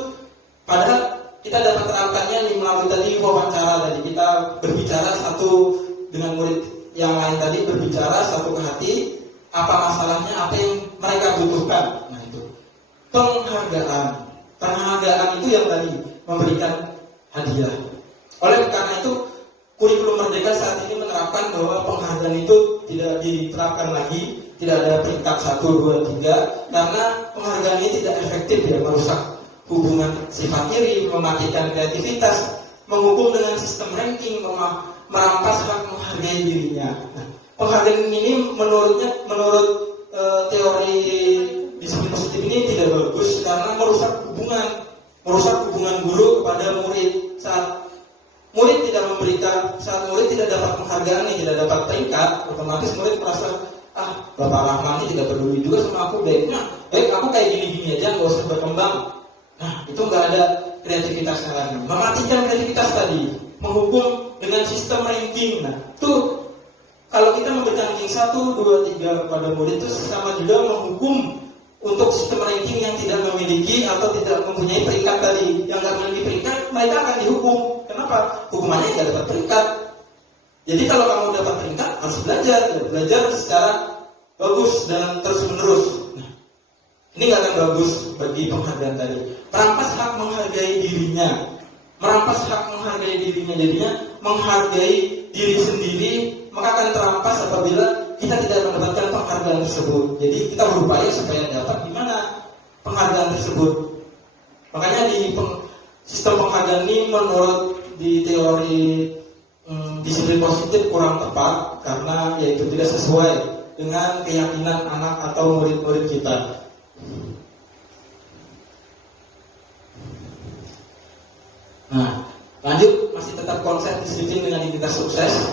Padahal kita dapat terapkannya melalui tadi wawancara tadi. Kita berbicara satu dengan murid yang lain tadi, berbicara satu ke hati, apa masalahnya, apa yang mereka butuhkan. Nah itu penghargaan itu yang tadi memberikan hadiah. Oleh karena itu kurikulum Merdeka saat ini menerapkan bahwa penghargaan itu tidak diterapkan lagi, tidak ada peringkat 1, 2, 3, karena penghargaan ini tidak efektif ya, merusak hubungan sifat iri, mematikan kreativitas, menghukum dengan sistem ranking, merampas hak menghargai dirinya. Nah, penghargaan ini menurut teori disiplin positif ini tidak bagus karena merusak hubungan guru kepada murid. Saat murid tidak dapat penghargaan, tidak dapat peringkat, otomatis murid merasa Bapak Rahman ini tidak peduli juga sama aku, baik aku kayak gini-gini aja, nggak usah berkembang. Nah, itu nggak ada kreativitasnya lagi, mematikan kreativitas tadi, menghukum dengan sistem ranking. Nah, itu kalau kita memberikan ranking 1, 2, 3 kepada murid itu sama juga menghukum untuk sistem ranking yang tidak memiliki atau tidak mempunyai peringkat tadi. Yang nggak memiliki peringkat, mereka akan dihukum. Kenapa? Hukumannya nggak dapat peringkat. Jadi kalau kamu dapat peringkat, harus belajar secara bagus dan terus menerus. Nah, ini nggak akan bagus bagi penghargaan tadi. Merampas hak menghargai dirinya, jadinya menghargai diri sendiri, maka akan terampas apabila kita tidak mendapatkan penghargaan tersebut. Jadi kita berupaya supaya dapat gimana penghargaan tersebut. Makanya di sistem penghargaan ini menurut di teori disiplin positif kurang tepat karena yaitu tidak sesuai dengan keyakinan anak atau murid-murid kita. Nah, lanjut masih tetap konsep disiplin dengan identitas sukses.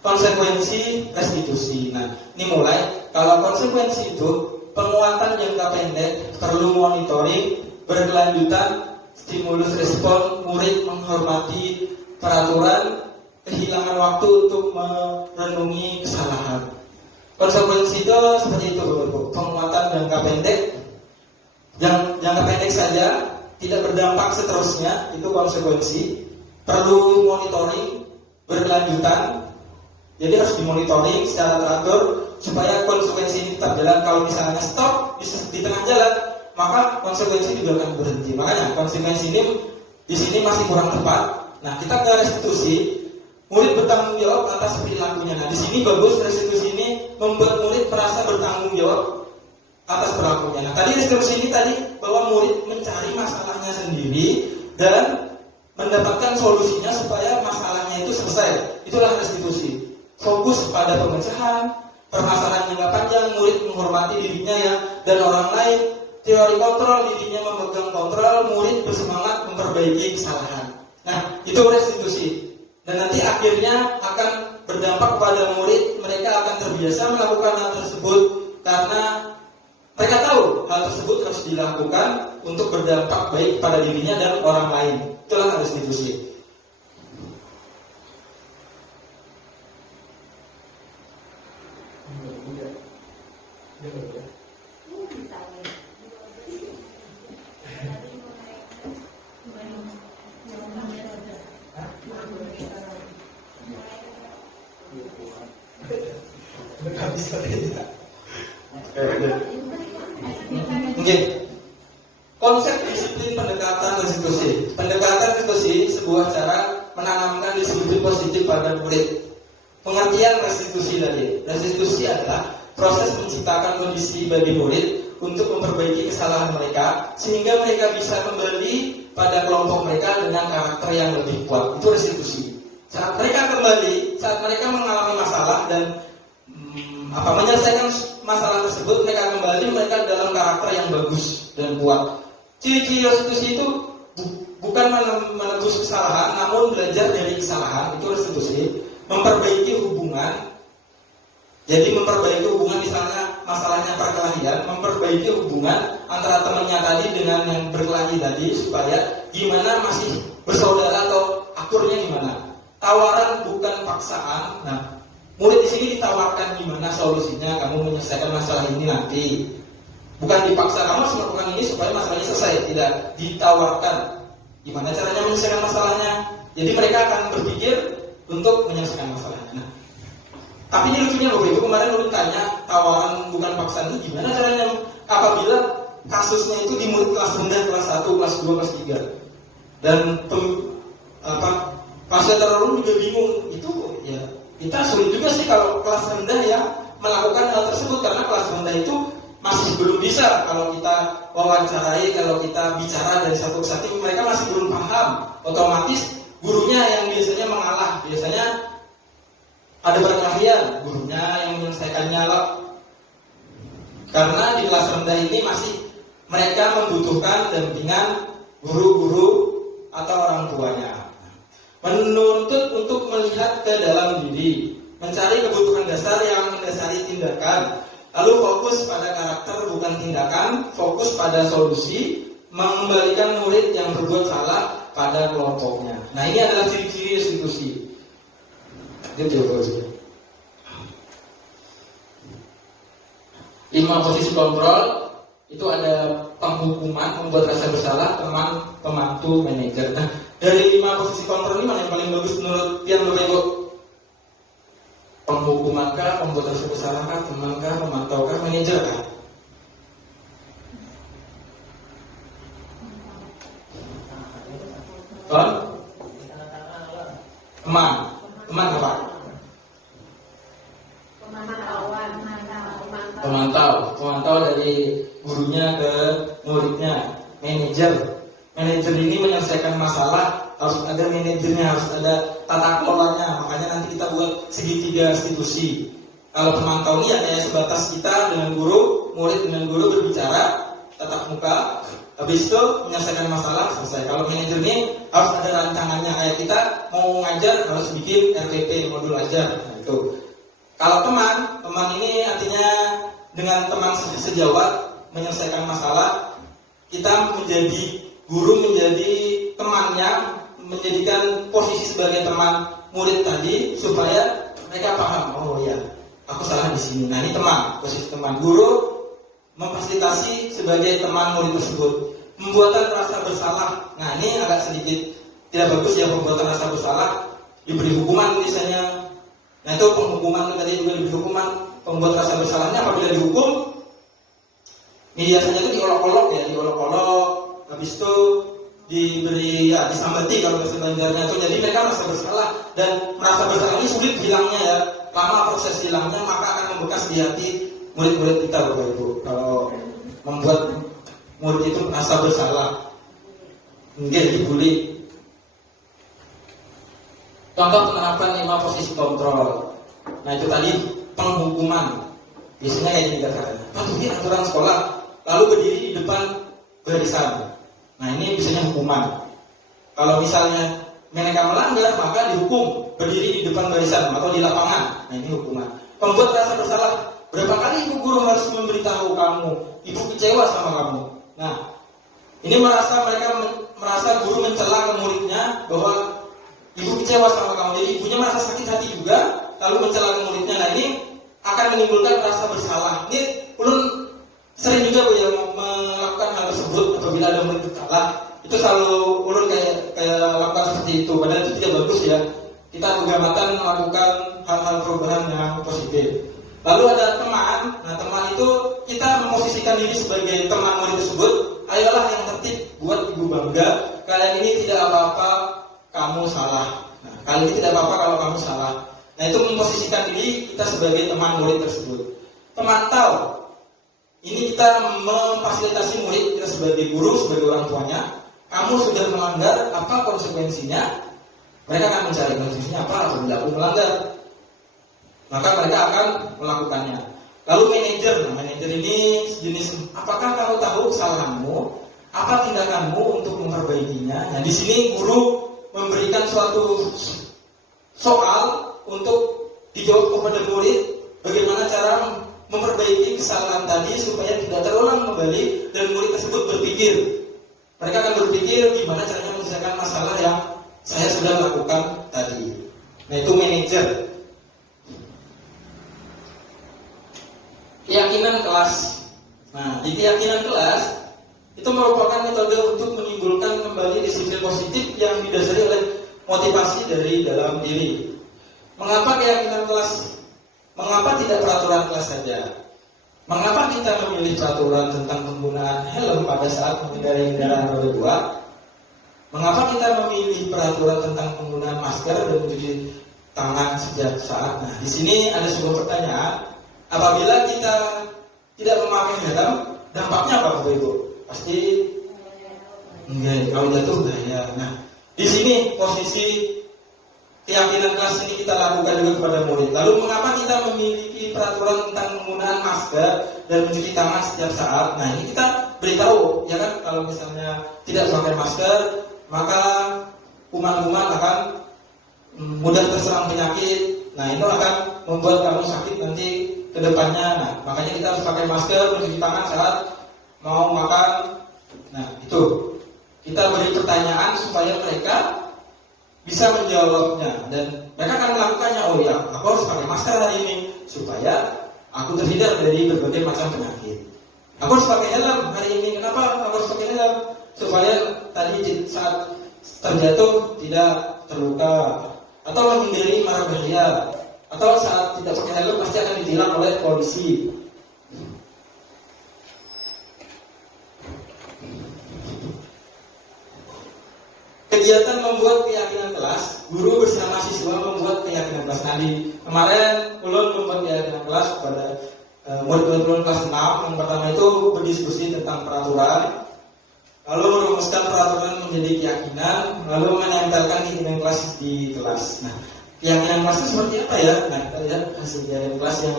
konsekuensi restitusi. Nah, ini mulai kalau konsekuensi itu penguatan jangka pendek perlu monitoring berkelanjutan, stimulus respon, murid menghormati peraturan, kehilangan waktu untuk merenungi kesalahan. Konsekuensi itu seperti itu, Bapak-Ibu. Penguatan jangka pendek, jangka pendek saja, tidak berdampak seterusnya, itu konsekuensi. Perlu monitoring berkelanjutan, jadi harus dimonitoring secara teratur supaya konsekuensi ini tetap jalan. Kalau misalnya stop di tengah jalan, maka konsekuensi juga akan berhenti. Makanya konsekuensi ini di sini masih kurang tepat. Nah, kita ke restitusi, murid bertanggung jawab atas perilakunya. Nah, di sini bagus restitusi ini membuat murid merasa bertanggung jawab atas perilakunya. Nah, tadi restitusi ini tadi bahwa murid mencari masalahnya sendiri dan mendapatkan solusinya supaya masalahnya itu selesai. Itulah restitusi. Fokus pada pemecahan, permasalahan jangka panjang, murid menghormati dirinya dan orang lain. Teori kontrol, dirinya memegang kontrol, murid bersemangat memperbaiki kesalahan. Nah, itu restitusi. Dan nanti akhirnya akan berdampak pada murid, mereka akan terbiasa melakukan hal tersebut karena mereka tahu hal tersebut harus dilakukan untuk berdampak baik pada dirinya dan orang lain. Itulah restitusi. Mungkin konsep disiplin pendekatan restitusi. Pendekatan restitusi sebuah cara menanamkan disiplin positif pada murid. Pengertian restitusi tadi. Restitusi adalah proses menciptakan kondisi bagi murid untuk memperbaiki kesalahan mereka sehingga mereka bisa kembali pada kelompok mereka dengan karakter yang lebih kuat. Itu restitusi. Saat mereka kembali, saat mereka mengalami masalah dan menyelesaikan masalah tersebut, mereka kembali mereka dalam karakter yang bagus dan kuat. Ciri-ciri restitusi itu bukan menebus kesalahan, namun belajar dari kesalahan. Itu restitusi. Memperbaiki hubungan. Jadi memperbaiki hubungan, misalnya masalahnya perkelahian, memperbaiki hubungan antara temannya tadi dengan yang berkelahi tadi supaya gimana masih bersaudara atau akurnya gimana. Tawaran bukan paksaan. Nah, murid di sini ditawarkan gimana solusinya, kamu menyelesaikan masalah ini nanti. Bukan dipaksa, kamu harus melakukan ini supaya masalahnya selesai. Tidak, ditawarkan gimana caranya menyelesaikan masalahnya. Jadi mereka akan berpikir untuk menyelesaikan masalahnya. Nah, tapi ini lucunya Bapak Ibu, kemarin Ulun tanya tawaran bukan paksaan itu gimana caranya apabila kasusnya itu di murid kelas rendah, kelas 1, kelas 2, kelas 3. Dan Pastor Ulun juga bingung, itu ya kita sulit juga sih kalau kelas rendah ya melakukan hal tersebut, karena kelas rendah itu masih belum bisa. Kalau kita wawancarai, kalau kita bicara dari satu ke satu, mereka masih belum paham. Otomatis gurunya yang biasanya mengalah, biasanya ada perkelahian, gurunya yang menyelesaikannya lah. Karena di kelas rendah ini masih mereka membutuhkan dampingan guru-guru atau orang tuanya. Menuntut untuk melihat ke dalam diri, mencari kebutuhan dasar yang mendasari tindakan, lalu fokus pada karakter bukan tindakan, fokus pada solusi, mengembalikan murid yang berbuat salah pada kelompoknya. Nah, ini adalah ciri-ciri restitusi. Itu 5 posisi kontrol. Itu ada penghukuman, membuat rasa bersalah, teman, pembantu, manajer. Nah, dari 5 posisi kontrol ini mana yang paling bagus menurut Tian Bapak Ibu? Penghukuman kah, membuat rasa bersalah kah, teman kah, memantau kah, manajer kah? Teman apa? Pemantau dari gurunya ke muridnya. Manajer ini menyelesaikan masalah, harus ada manajernya, harus ada tata kelolanya. Makanya nanti kita buat segitiga restitusi. Kalau pemantau ini ya kayak sebatas kita dengan guru, murid dengan guru berbicara tatap muka, habis itu menyelesaikan masalah, selesai. Kalau manajer ini harus ada rancangannya, kayak kita mau ngajar harus bikin RTP, modul ajar. Nah, itu. Kalau teman ini artinya dengan teman sejawat menyelesaikan masalah, kita menjadi guru, menjadi temannya, menjadikan posisi sebagai teman murid tadi supaya mereka paham, oh ya, aku salah di sini. Nah, ini teman, posisi teman. Guru memfasilitasi sebagai teman murid tersebut. Pembuatan rasa bersalah. Nah, ini agak sedikit tidak bagus ya, pembuatan rasa bersalah. Diberi hukuman misalnya. Nah, itu penghukuman tadi juga diberi hukuman. Pembuat rasa bersalahnya apabila dihukum, biasanya itu diolok-olok ya, diolok-olok. Habis itu diberi ya disambati kalau bahasa Banjarnya itu. Jadi mereka merasa bersalah, dan merasa bersalah ini sulit hilangnya ya. Lama proses hilangnya, maka akan membekas di hati murid-murid kita Bapak Ibu. Kalau membuat murid itu merasa bersalah, mungkin dibully. Contoh penerapan 5 posisi kontrol. Nah, itu tadi penghukuman. Biasanya kayak gini caranya. Patuhi aturan sekolah, lalu berdiri di depan barisan. Nah, ini biasanya hukuman. Kalau misalnya mereka melanggar, maka dihukum berdiri di depan barisan atau di lapangan. Nah, ini hukuman. Pembuat rasa bersalah. Berapa kali ibu guru harus memberitahu kamu, ibu kecewa sama kamu. Nah, ini mereka merasa guru mencela ke muridnya bahwa ibu kecewa sama kamu. Jadi ibunya merasa sakit hati juga, lalu mencela ke muridnya. Nah, ini akan menimbulkan rasa bersalah. Ini ulun sering juga yang melakukan hal tersebut apabila ada murid bersalah. Itu selalu ulun kayak lakukan seperti itu. Padahal itu tidak bagus ya. Kita bergamatan melakukan hal-hal perubahan yang positif. Lalu ada teman. Nah, teman itu kita memposisikan diri sebagai teman murid tersebut. Ayolah yang tertib, buat ibu bangga. Kalian ini tidak apa-apa, kamu salah. Nah, kali ini tidak apa-apa kalau kamu salah. Nah, itu memposisikan diri kita sebagai teman murid tersebut. Pemantau. Ini kita memfasilitasi murid kita sebagai guru, sebagai orang tuanya. Kamu sudah melanggar, apa konsekuensinya? Mereka akan mencari konsekuensinya apa apabila aku melanggar. Maka mereka akan melakukannya. Lalu manajer. Nah, manajer ini sejenis, apakah kamu tahu kesalahanmu? Apa tindakanmu untuk memperbaikinya? Nah, di sini guru memberikan suatu soal untuk dijawab kepada murid, bagaimana cara memperbaiki kesalahan tadi supaya tidak terulang kembali, dan murid tersebut berpikir. Mereka akan berpikir gimana caranya menyelesaikan masalah yang saya sudah lakukan tadi. Nah, itu manajer. Keyakinan kelas. Nah, di keyakinan kelas itu merupakan metode untuk menimbulkan kembali disiplin positif yang didasari oleh motivasi dari dalam diri. Mengapa keyakinan kelas? Mengapa tidak peraturan kelas saja? Mengapa kita memilih peraturan tentang penggunaan helm pada saat mengendarai kendaraan roda 2? Mengapa kita memilih peraturan tentang penggunaan masker dan mencuci tangan setiap saat? Nah, di sini ada sebuah pertanyaan. Apabila kita tidak memakai helm, dampaknya apa Bapak Ibu? Pasti enggak, kalau jatuh bahaya. Nah, di sini posisi keyakinan kelas ini kita lakukan juga kepada murid. Lalu mengapa kita memiliki peraturan tentang penggunaan masker dan mencuci tangan setiap saat? Nah, ini kita beritahu, ya kan, kalau misalnya tidak memakai masker, maka kuman-kuman akan mudah terserang penyakit. Nah, itu akan membuat kamu sakit nanti ke depannya. Nah, makanya kita harus pakai masker, mencuci tangan saat mau makan. Nah, itu kita beri pertanyaan supaya mereka bisa menjawabnya, dan mereka akan melakukannya. Oh ya, aku harus pakai masker hari ini supaya aku terhindar dari berbagai macam penyakit. Aku harus pakai helm hari ini. Kenapa aku harus pakai helm? Supaya tadi saat terjatuh tidak terluka, atau menghindari mara bahaya, atau saat tidak pakai helm pasti akan ditilang oleh polisi. Kegiatan membuat keyakinan kelas, guru bersama siswa membuat keyakinan kelas. Nanti kemarin ulun membuat keyakinan kelas kepada murid-murid kelas 6. Yang pertama itu berdiskusi tentang peraturan, lalu merumuskan peraturan menjadi keyakinan, lalu menempelkan keyakinan kelas di kelas. Nah, keyakinan kelas itu seperti apa ya? Nah, kita lihat hasil keyakinan kelas yang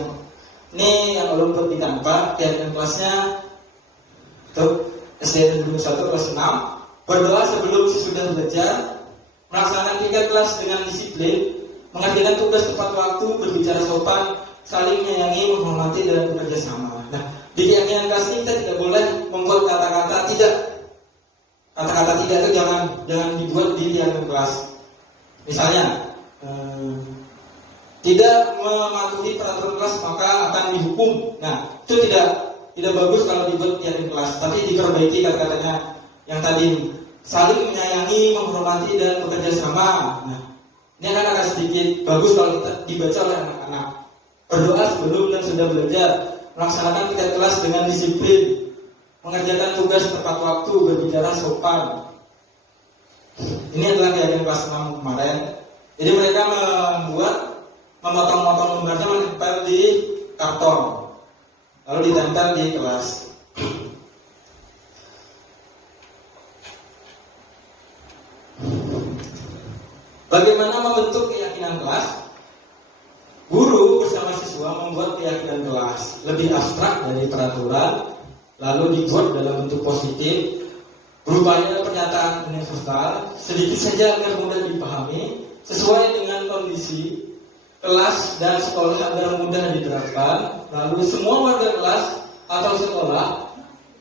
ini yang ulun buat ditampak. Keyakinan kelasnya itu SD 1 kelas 6. Berdoa sebelum sesudah belajar, melaksanakan 3 kelas dengan disiplin, mengerjakan tugas tepat waktu, berbicara sopan, saling menyayangi, menghormati, dan bekerja sama. Nah, di keyakinan kelas ini kita tidak boleh membuat kata-kata tidak. Kata-kata tidak itu jangan dibuat di keyakinan kelas. Misalnya, tidak mematuhi peraturan kelas maka akan dihukum. Nah, itu tidak bagus kalau dibuat keyakinan kelas. Tapi diperbaiki kata-katanya yang tadi, saling menyayangi, menghormati, dan bekerja sama. Nah, ini akan sedikit bagus kalau kita dibaca oleh anak-anak. Berdoa sebelum dan sudah belajar, melaksanakan kegiatan kelas dengan disiplin, mengerjakan tugas tepat waktu, berbicara sopan. Ini adalah keyakinan kelas 6 kemarin. Jadi mereka memotong-motong lembarnya, menempel di karton, lalu ditempel di kelas. Bagaimana membentuk keyakinan kelas? Guru bersama siswa membuat keyakinan kelas lebih abstrak dari peraturan, lalu dibuat dalam bentuk positif, berupaya pernyataan universal, sedikit saja agar mudah dipahami, sesuai dengan kondisi kelas dan sekolah agar mudah diterapkan. Lalu semua warga kelas atau sekolah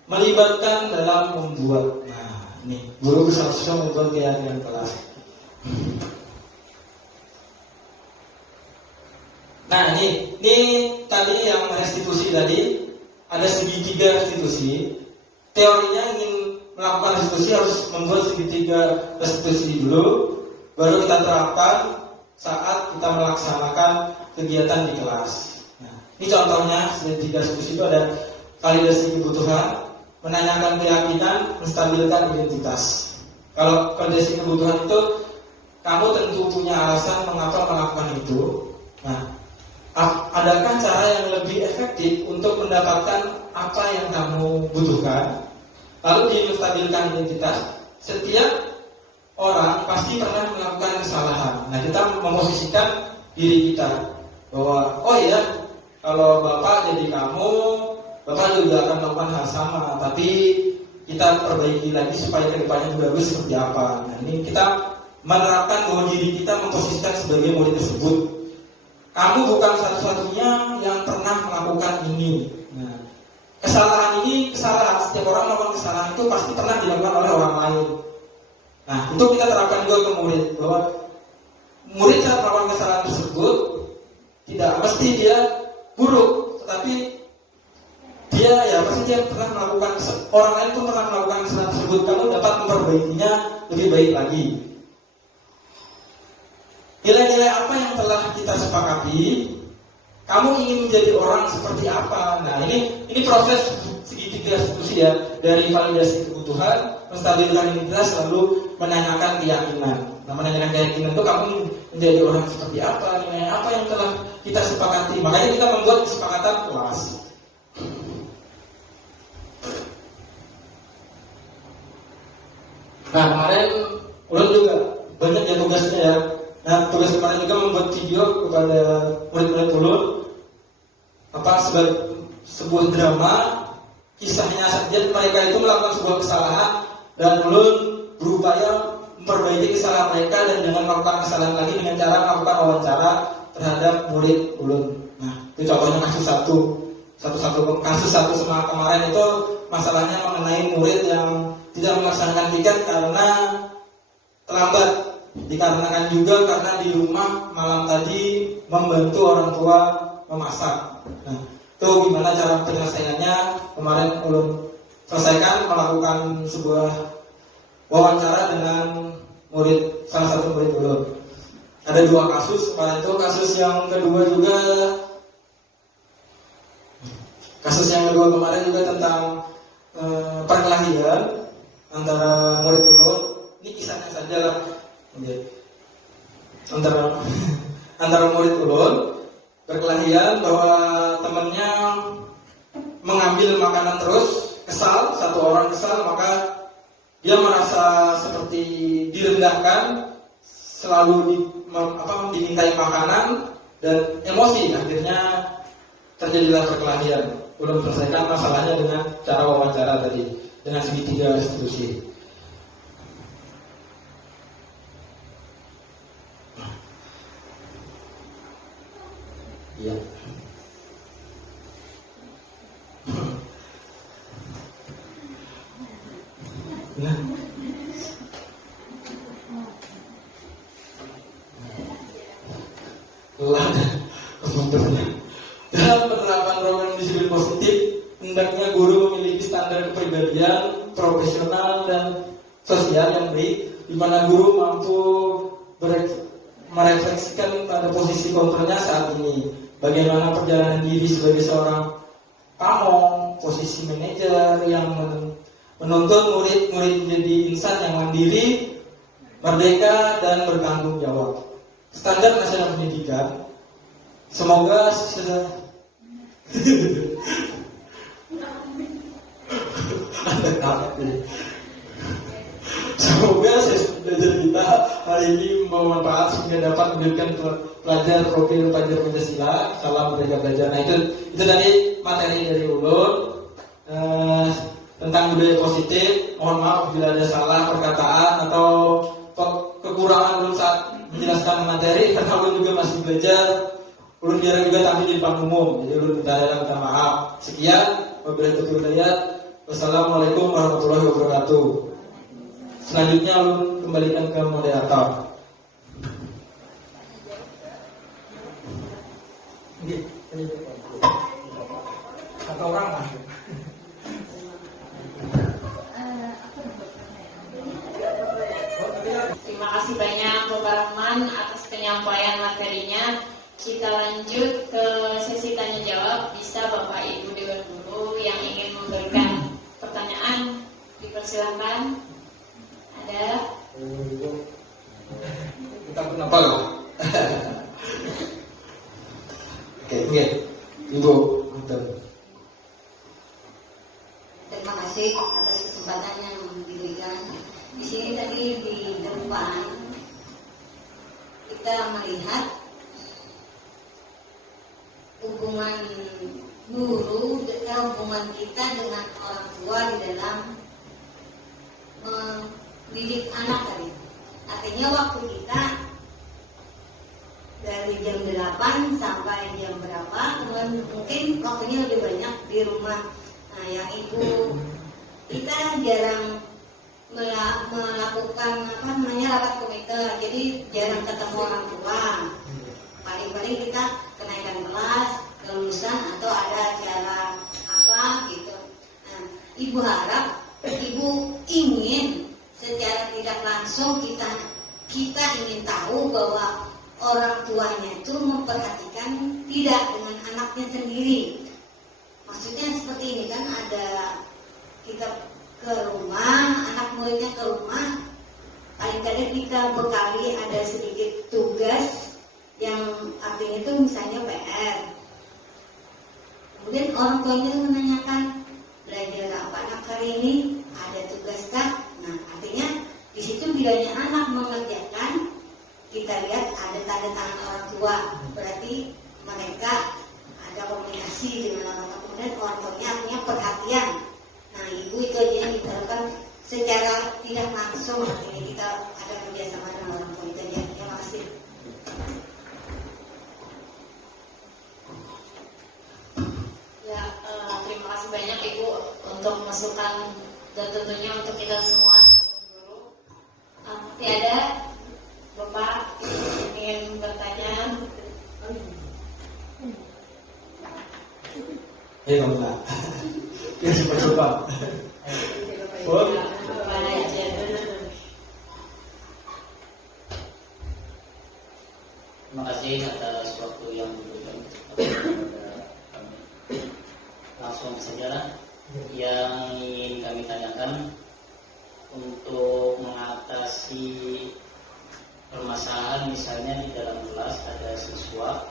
melibatkan dalam membuat. Nah, ini guru bersama siswa membuat keyakinan kelas. Nah, ini tadi yang restitusi tadi, ada segitiga restitusi. Teorinya ingin melakukan restitusi harus membuat segitiga restitusi dulu, baru kita terapkan saat kita melaksanakan kegiatan di kelas. Nah, ini contohnya segitiga restitusi itu ada validasi kebutuhan, menanyakan keyakinan, menstabilkan identitas. Kalau validasi kebutuhan itu, kamu tentu punya alasan mengapa melakukan itu. Nah, adakah cara yang lebih efektif untuk mendapatkan apa yang kamu butuhkan? Lalu menstabilkan identitas. Setiap orang pasti pernah melakukan kesalahan. Nah, kita memposisikan diri kita bahwa, oh ya, kalau Bapak jadi kamu, Bapak juga akan melakukan hal sama. Tapi kita perbaiki lagi supaya kedepannya bagus seperti apa. Nah, ini kita menerapkan bahwa diri kita memposisikan sebagai murid tersebut. Kamu bukan satu-satunya yang pernah melakukan ini. Nah, kesalahan ini, setiap orang melakukan kesalahan itu pasti pernah dilakukan oleh orang lain. Nah, itu kita terapkan juga ke murid, bahwa murid saat melakukan kesalahan tersebut tidak mesti dia buruk, tetapi pasti dia pernah melakukan, orang lain itu pernah melakukan kesalahan tersebut. Kamu dapat memperbaikinya lebih baik lagi. Nilai-nilai apa yang telah kita sepakati? Kamu ingin menjadi orang seperti apa? Nah, ini proses segitiga restitusi ya, dari validasi kebutuhan, menstabilkan identitas, lalu menanyakan keyakinan. Nah, menanyakan keyakinan itu kamu menjadi orang seperti apa? Nilai apa yang telah kita sepakati? Makanya kita membuat kesepakatan kelas. Nah, kemarin ulun juga banyak ya tugasnya ya. Nah, tugas kemarin juga membuat video kepada murid-murid ulun sebagai sebuah drama, kisahnya saja mereka itu melakukan sebuah kesalahan dan ulun berupaya memperbaiki kesalahan mereka, dan dengan melakukan kesalahan lagi dengan cara melakukan wawancara terhadap murid ulun. Nah, itu contohnya kasus satu sama kemarin itu masalahnya mengenai murid yang tidak melaksanakan tiket karena terlambat. Dikarenakan juga karena di rumah malam tadi membantu orang tua memasak. Nah, itu gimana cara penyelesaiannya? Kemarin ulun selesaikan melakukan sebuah wawancara dengan salah satu murid ulun. Ada 2 kasus. Kemarin itu kasus yang kedua juga, kemarin juga tentang perkelahian antara murid ulun. Ini kisahnya saja lah. Antara murid ulun berkelahian bahwa temannya mengambil makanan terus, kesal, satu orang kesal, maka dia merasa seperti direndahkan, selalu dimintai makanan dan emosi, akhirnya terjadilah perkelahian. Ulun selesaikan masalahnya dengan cara wawancara tadi, dengan segitiga restitusi. Dalam penerapan program disiplin positif, hendaknya guru memiliki standar kepribadian, profesional dan sosial yang baik, di mana guru mampu merefleksikan pada posisi kontrolnya saat ini. Bagaimana perjalanan diri sebagai seorang pamong, posisi manajer yang menuntut murid-murid menjadi insan yang mandiri, merdeka dan bertanggung jawab. Standar nasional pendidikan. Semoga Semoga sesi belajar kita hari ini membawa manfaat sehingga dapat menjadikan pelajar profil pelajar Pancasila. Salam Merdeka Belajar. Nah itu tadi materi dari Ulun tentang budaya positif. Mohon maaf bila ada salah perkataan atau kekurangan Ulun saat menjelaskan materi, karena Ulun juga masih belajar. Ulun jarang juga tampil di depan umum, jadi Ulun minta maaf. Sekian, wabillahi taufiq wal hidayah. Wassalamualaikum warahmatullahi wabarakatuh. Selanjutnya Ulun kembalikan ke moderator. Kata orang lah. Terima kasih banyak Bapak Rahman atas penyampaian materinya. Kita lanjut ke sesi tanya jawab. Bisa Bapak Ibu Dewan Guru yang ingin memberikan pertanyaan, dipersilakan. Ada? Kita kenapa loh? Oke, Ibu. Terima kasih atas kesempatan yang diberikan. Di sini tadi di depan kita melihat hubungan guru, hubungan kita dengan orang tua di dalam mendidik anak tadi. Artinya waktu kita dari jam 8 sampai jam berapa, kemudian mungkin waktunya lebih banyak di rumah. Nah, yang ibu kita jarang melakukan rapat komite, jadi jarang ketemu orang tua. Paling-paling kita kenaikan kelas, kelulusan atau ada acara apa gitu. Nah, ibu harap, ibu ingin secara tidak langsung kita ingin tahu bahwa orang tuanya itu memperhatikan tidak dengan anaknya sendiri. Maksudnya seperti ini kan, ada kita ke rumah, anak muridnya ke rumah, paling-paling kita bekali ada sedikit tugas yang artinya itu misalnya PR. Kemudian orang tuanya menanyakan, belajar apa anak hari ini? Ada tugas kah? Nah, artinya di situ bilanya anak mengerjakan, kita lihat ada tanda tangan orang tua, berarti mereka ada komunikasi dengan orang tua. Kemudian orang tuanya artinya perhatian. Nah, ibu itu aja yang diterapkan secara tidak langsung, artinya kita ada kerjasama dengan orang tua itu aja. Terima kasih. Ya, terima kasih banyak Ibu untuk masukan dan tentunya untuk kita semua guru. Masih ada Bapak yang ingin bertanya? Ayo Bapak. Ya coba. Bapak aja. Terima kasih atas waktu yang diberikan kepada kami. Langsung saja yang ingin kami tanyakan, untuk mengatasi permasalahan misalnya di dalam kelas ada siswa,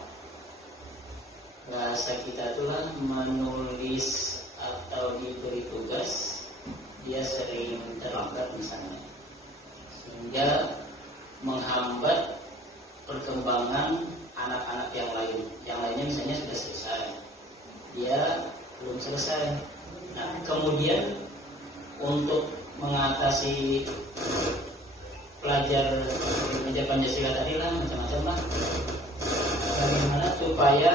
bahasa kita itulah menulis atau diberi tugas dia sering terlambat misalnya, sehingga menghambat perkembangan anak-anak yang lain. Yang lainnya misalnya sudah selesai, dia belum selesai. Nah, kemudian untuk mengatasi pelajar Pancasila tadi lah, macam-macam lah, bagaimana supaya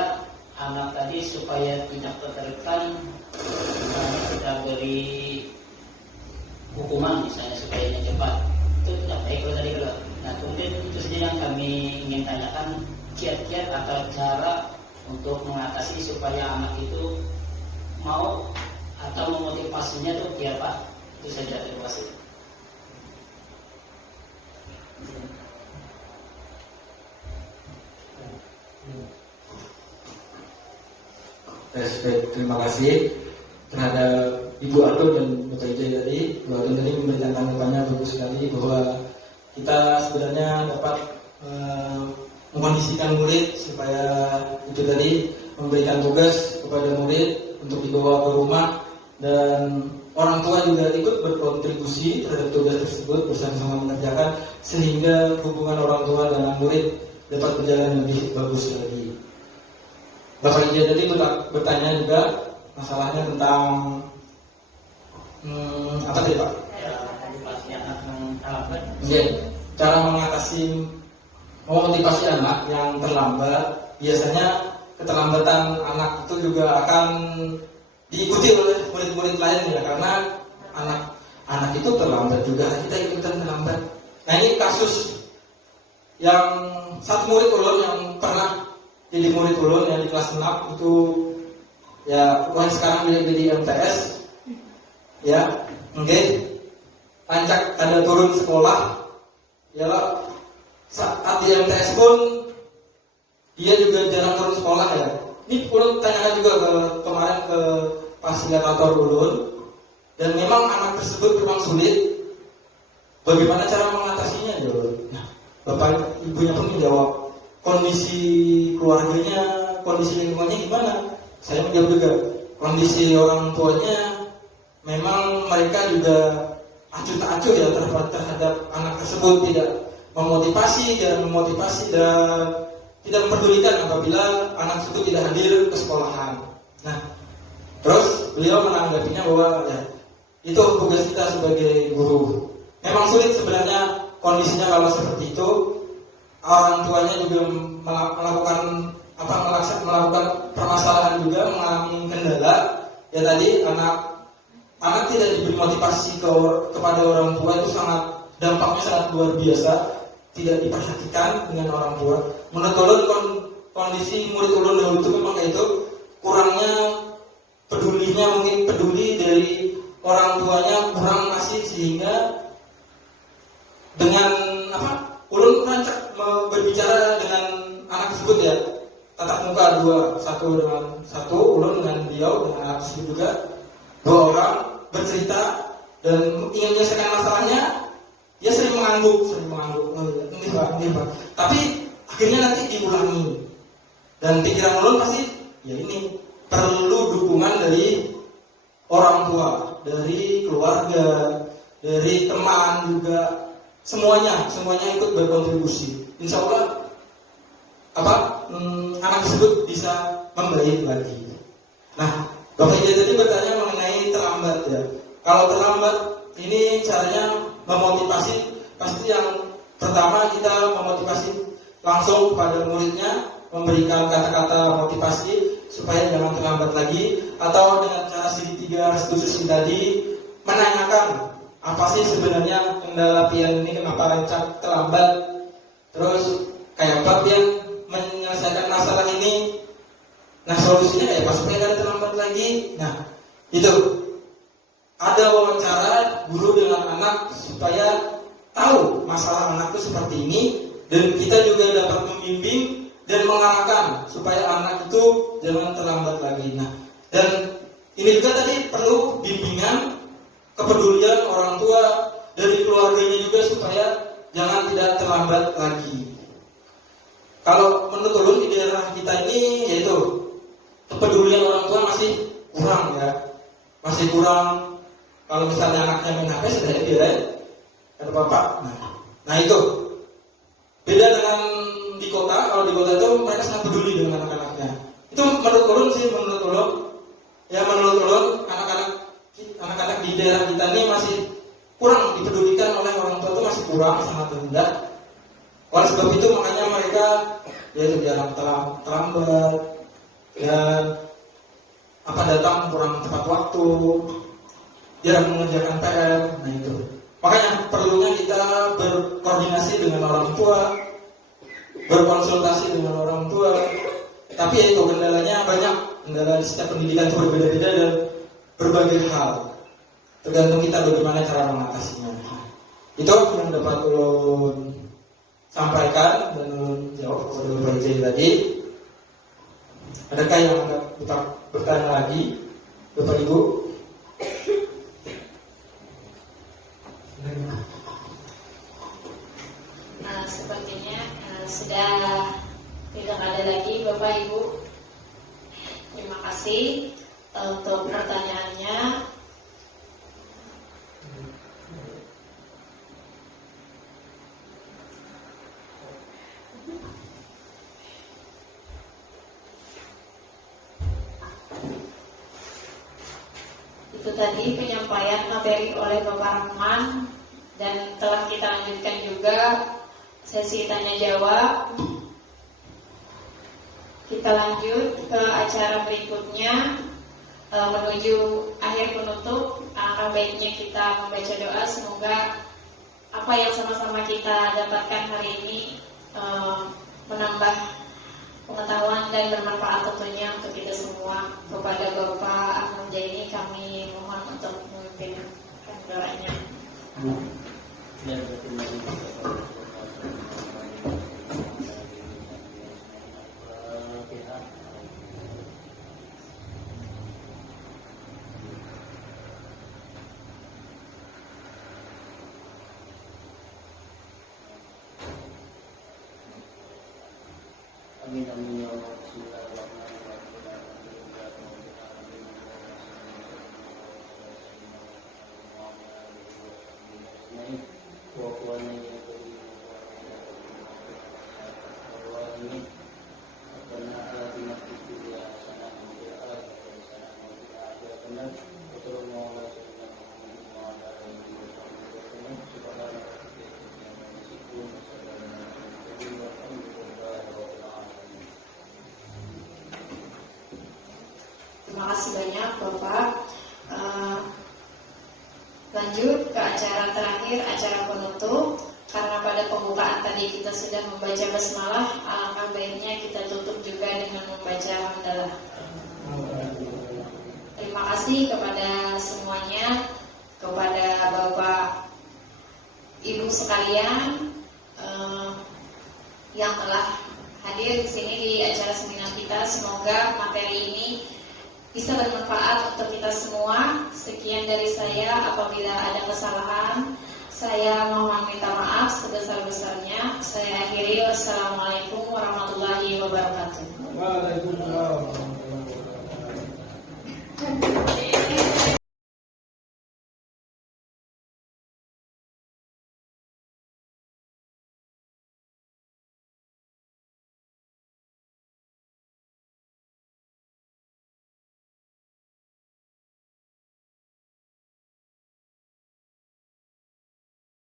anak tadi supaya tidak tertekan, kita beri hukuman misalnya supaya ini cepat, itu tidak baik kalau tadi kalau. Nah kemudian itu saja yang kami ingin tanyakan, kiat-kiat atau cara untuk mengatasi supaya anak itu mau atau memotivasinya itu biar Pak. Itu saja, terima kasih. Terima kasih terhadap Ibu Atul dan Bapak Ijai tadi. Ibu Atul tadi memberikan tanggapannya bagus sekali bahwa kita sebenarnya dapat mengkondisikan murid supaya itu tadi memberikan tugas kepada murid untuk dibawa ke rumah, dan orang tua juga ikut berkontribusi terhadap tugas tersebut bersama-sama mengerjakan sehingga hubungan orang tua dengan murid dapat berjalan lebih bagus lagi. Bapak Ijai tadi bertanya juga masalahnya tentang apa tadi Pak? Ya, motivasi anak yang terlambat. Cara mengatasi memotivasi anak yang terlambat. Biasanya keterlambatan anak itu juga akan diikuti oleh murid-murid lainnya, karena anak itu terlambat juga, kita ikutan terlambat. Nah ini kasus yang satu murid ulun yang pernah jadi murid ulun yang di kelas 6 itu ya, yang sekarang jadi MTS ya, rancak ada turun sekolah ya lah, saat di MTS pun dia juga jarang turun sekolah ya. Ini ulun tanyakan juga kemarin ke fasilitator ulun, dan memang anak tersebut memang sulit. Bagaimana cara mengatasinya ya? Nah, bapak ibunya pun menjawab, kondisi keluarganya, kondisi lingkungannya gimana? Saya menjawab juga, kondisi orang tuanya memang mereka juga acuh tak acuh ya terhadap anak tersebut, tidak memotivasi dan tidak memperdulikan apabila anak tersebut tidak hadir ke sekolahan. Nah, terus beliau menanggapinya bahwa ya, itu tugas kita sebagai guru. Memang sulit sebenarnya kondisinya kalau seperti itu. Orang tuanya juga melakukan permasalahan juga, mengalami kendala. Ya tadi anak tidak diberi motivasi kepada orang tua itu dampaknya sangat luar biasa. Tidak diperhatikan dengan orang tua. Menurut ulun kondisi murid ulun dahulu itu memang kayak itu, kurangnya pedulinya, mungkin peduli dari orang tuanya kurang masih, sehingga dengan ulun rancak berbicara dengan anak tersebut ya, tatap muka satu dengan satu, ulun dengan beliau, dengan anak tersebut juga, 2 orang bercerita dan ingin menyelesaikan masalahnya. Dia sering mengangguk, ini pak. Tapi akhirnya nanti diulangi. Dan pikiran ulun pasti, ya ini perlu dukungan dari orang tua, dari keluarga, dari teman juga, semuanya ikut berkontribusi. Insya Allah anak tersebut bisa membaik lagi. Nah, Bapak Ijai tadi bertanya mengenai terlambat ya. Kalau terlambat ini caranya memotivasi, pasti yang pertama kita memotivasi langsung kepada muridnya, memberikan kata-kata motivasi supaya jangan terlambat lagi, atau dengan cara segitiga restitusi tadi, menanyakan apa sih sebenarnya kendala pian ini, kenapa rancak terlambat, terus kayak apa pian menyelesaikan masalah ini, nah solusinya kayak apa supaya tidak terlambat lagi. Nah itu ada wawancara guru dengan anak supaya tahu masalah anak itu seperti ini, dan kita juga dapat membimbing dan mengarahkan supaya anak itu jangan terlambat lagi. Nah, dan ini juga tadi perlu bimbingan, kepedulian orang tua dari keluarganya juga supaya jangan tidak terlambat lagi. Kalau menurut ulun di daerah kita ini yaitu kepedulian orang tua masih kurang ya, masih kurang. Kalau misalnya anaknya main HP sudah biarin, kata bapak. Nah itu beda dengan di kota. Kalau di kota itu mereka sangat peduli dengan anak-anaknya. Itu menurut ulun anak-anak di daerah kita ini masih kurang dipedulikan oleh orang tua, itu masih kurang, sangat rendah. Oleh sebab itu makanya mereka yaitu jarang terlambat dan datang kurang tepat waktu. jarang mengerjakan PR. Nah itu. Makanya perlunya kita berkoordinasi dengan orang tua, berkonsultasi dengan orang tua. Tapi ya itu kendalanya banyak. Kendala di setiap pendidikan itu berbeda-beda dan berbagai hal. Tergantung kita bagaimana cara mengatasinya. Itu yang dapat ulun sampaikan dan ulun jawab kepada Bapak J tadi. Adakah yang akan bertanya lagi, Bapak Ibu? Nah, sepertinya sudah tidak ada lagi Bapak Ibu. Terima kasih untuk pertanyaannya. Itu tadi penyampaian materi oleh Bapak Rahman, dan telah kita lanjutkan juga sesi tanya jawab. Kita lanjut ke acara berikutnya, menuju akhir penutup. Alangkah baiknya kita membaca doa, semoga apa yang sama-sama kita dapatkan hari ini menambah pengetahuan dan bermanfaat tentunya untuk kita semua. Kepada Bapak Ahmad Jaini kami mohon untuk memimpin doanya. Amin amin ya Allah. Bismillahirrahmanirrahim. Terima kasih banyak Bapak. Lanjut ke acara terakhir, acara penutup. Karena pada pembukaan tadi kita sudah membaca basmalah, alangkah baiknya kita tutup juga dengan membaca hamdalah. Terima kasih kepada semuanya, kepada Bapak Ibu sekalian yang telah hadir di sini di acara seminar kita. Semoga materi ini bisa bermanfaat untuk kita semua. Sekian dari saya. Apabila ada kesalahan, saya mohon minta maaf sebesar-besarnya. Saya akhiri. Wassalamualaikum warahmatullahi wabarakatuh. Waalaikumsalam.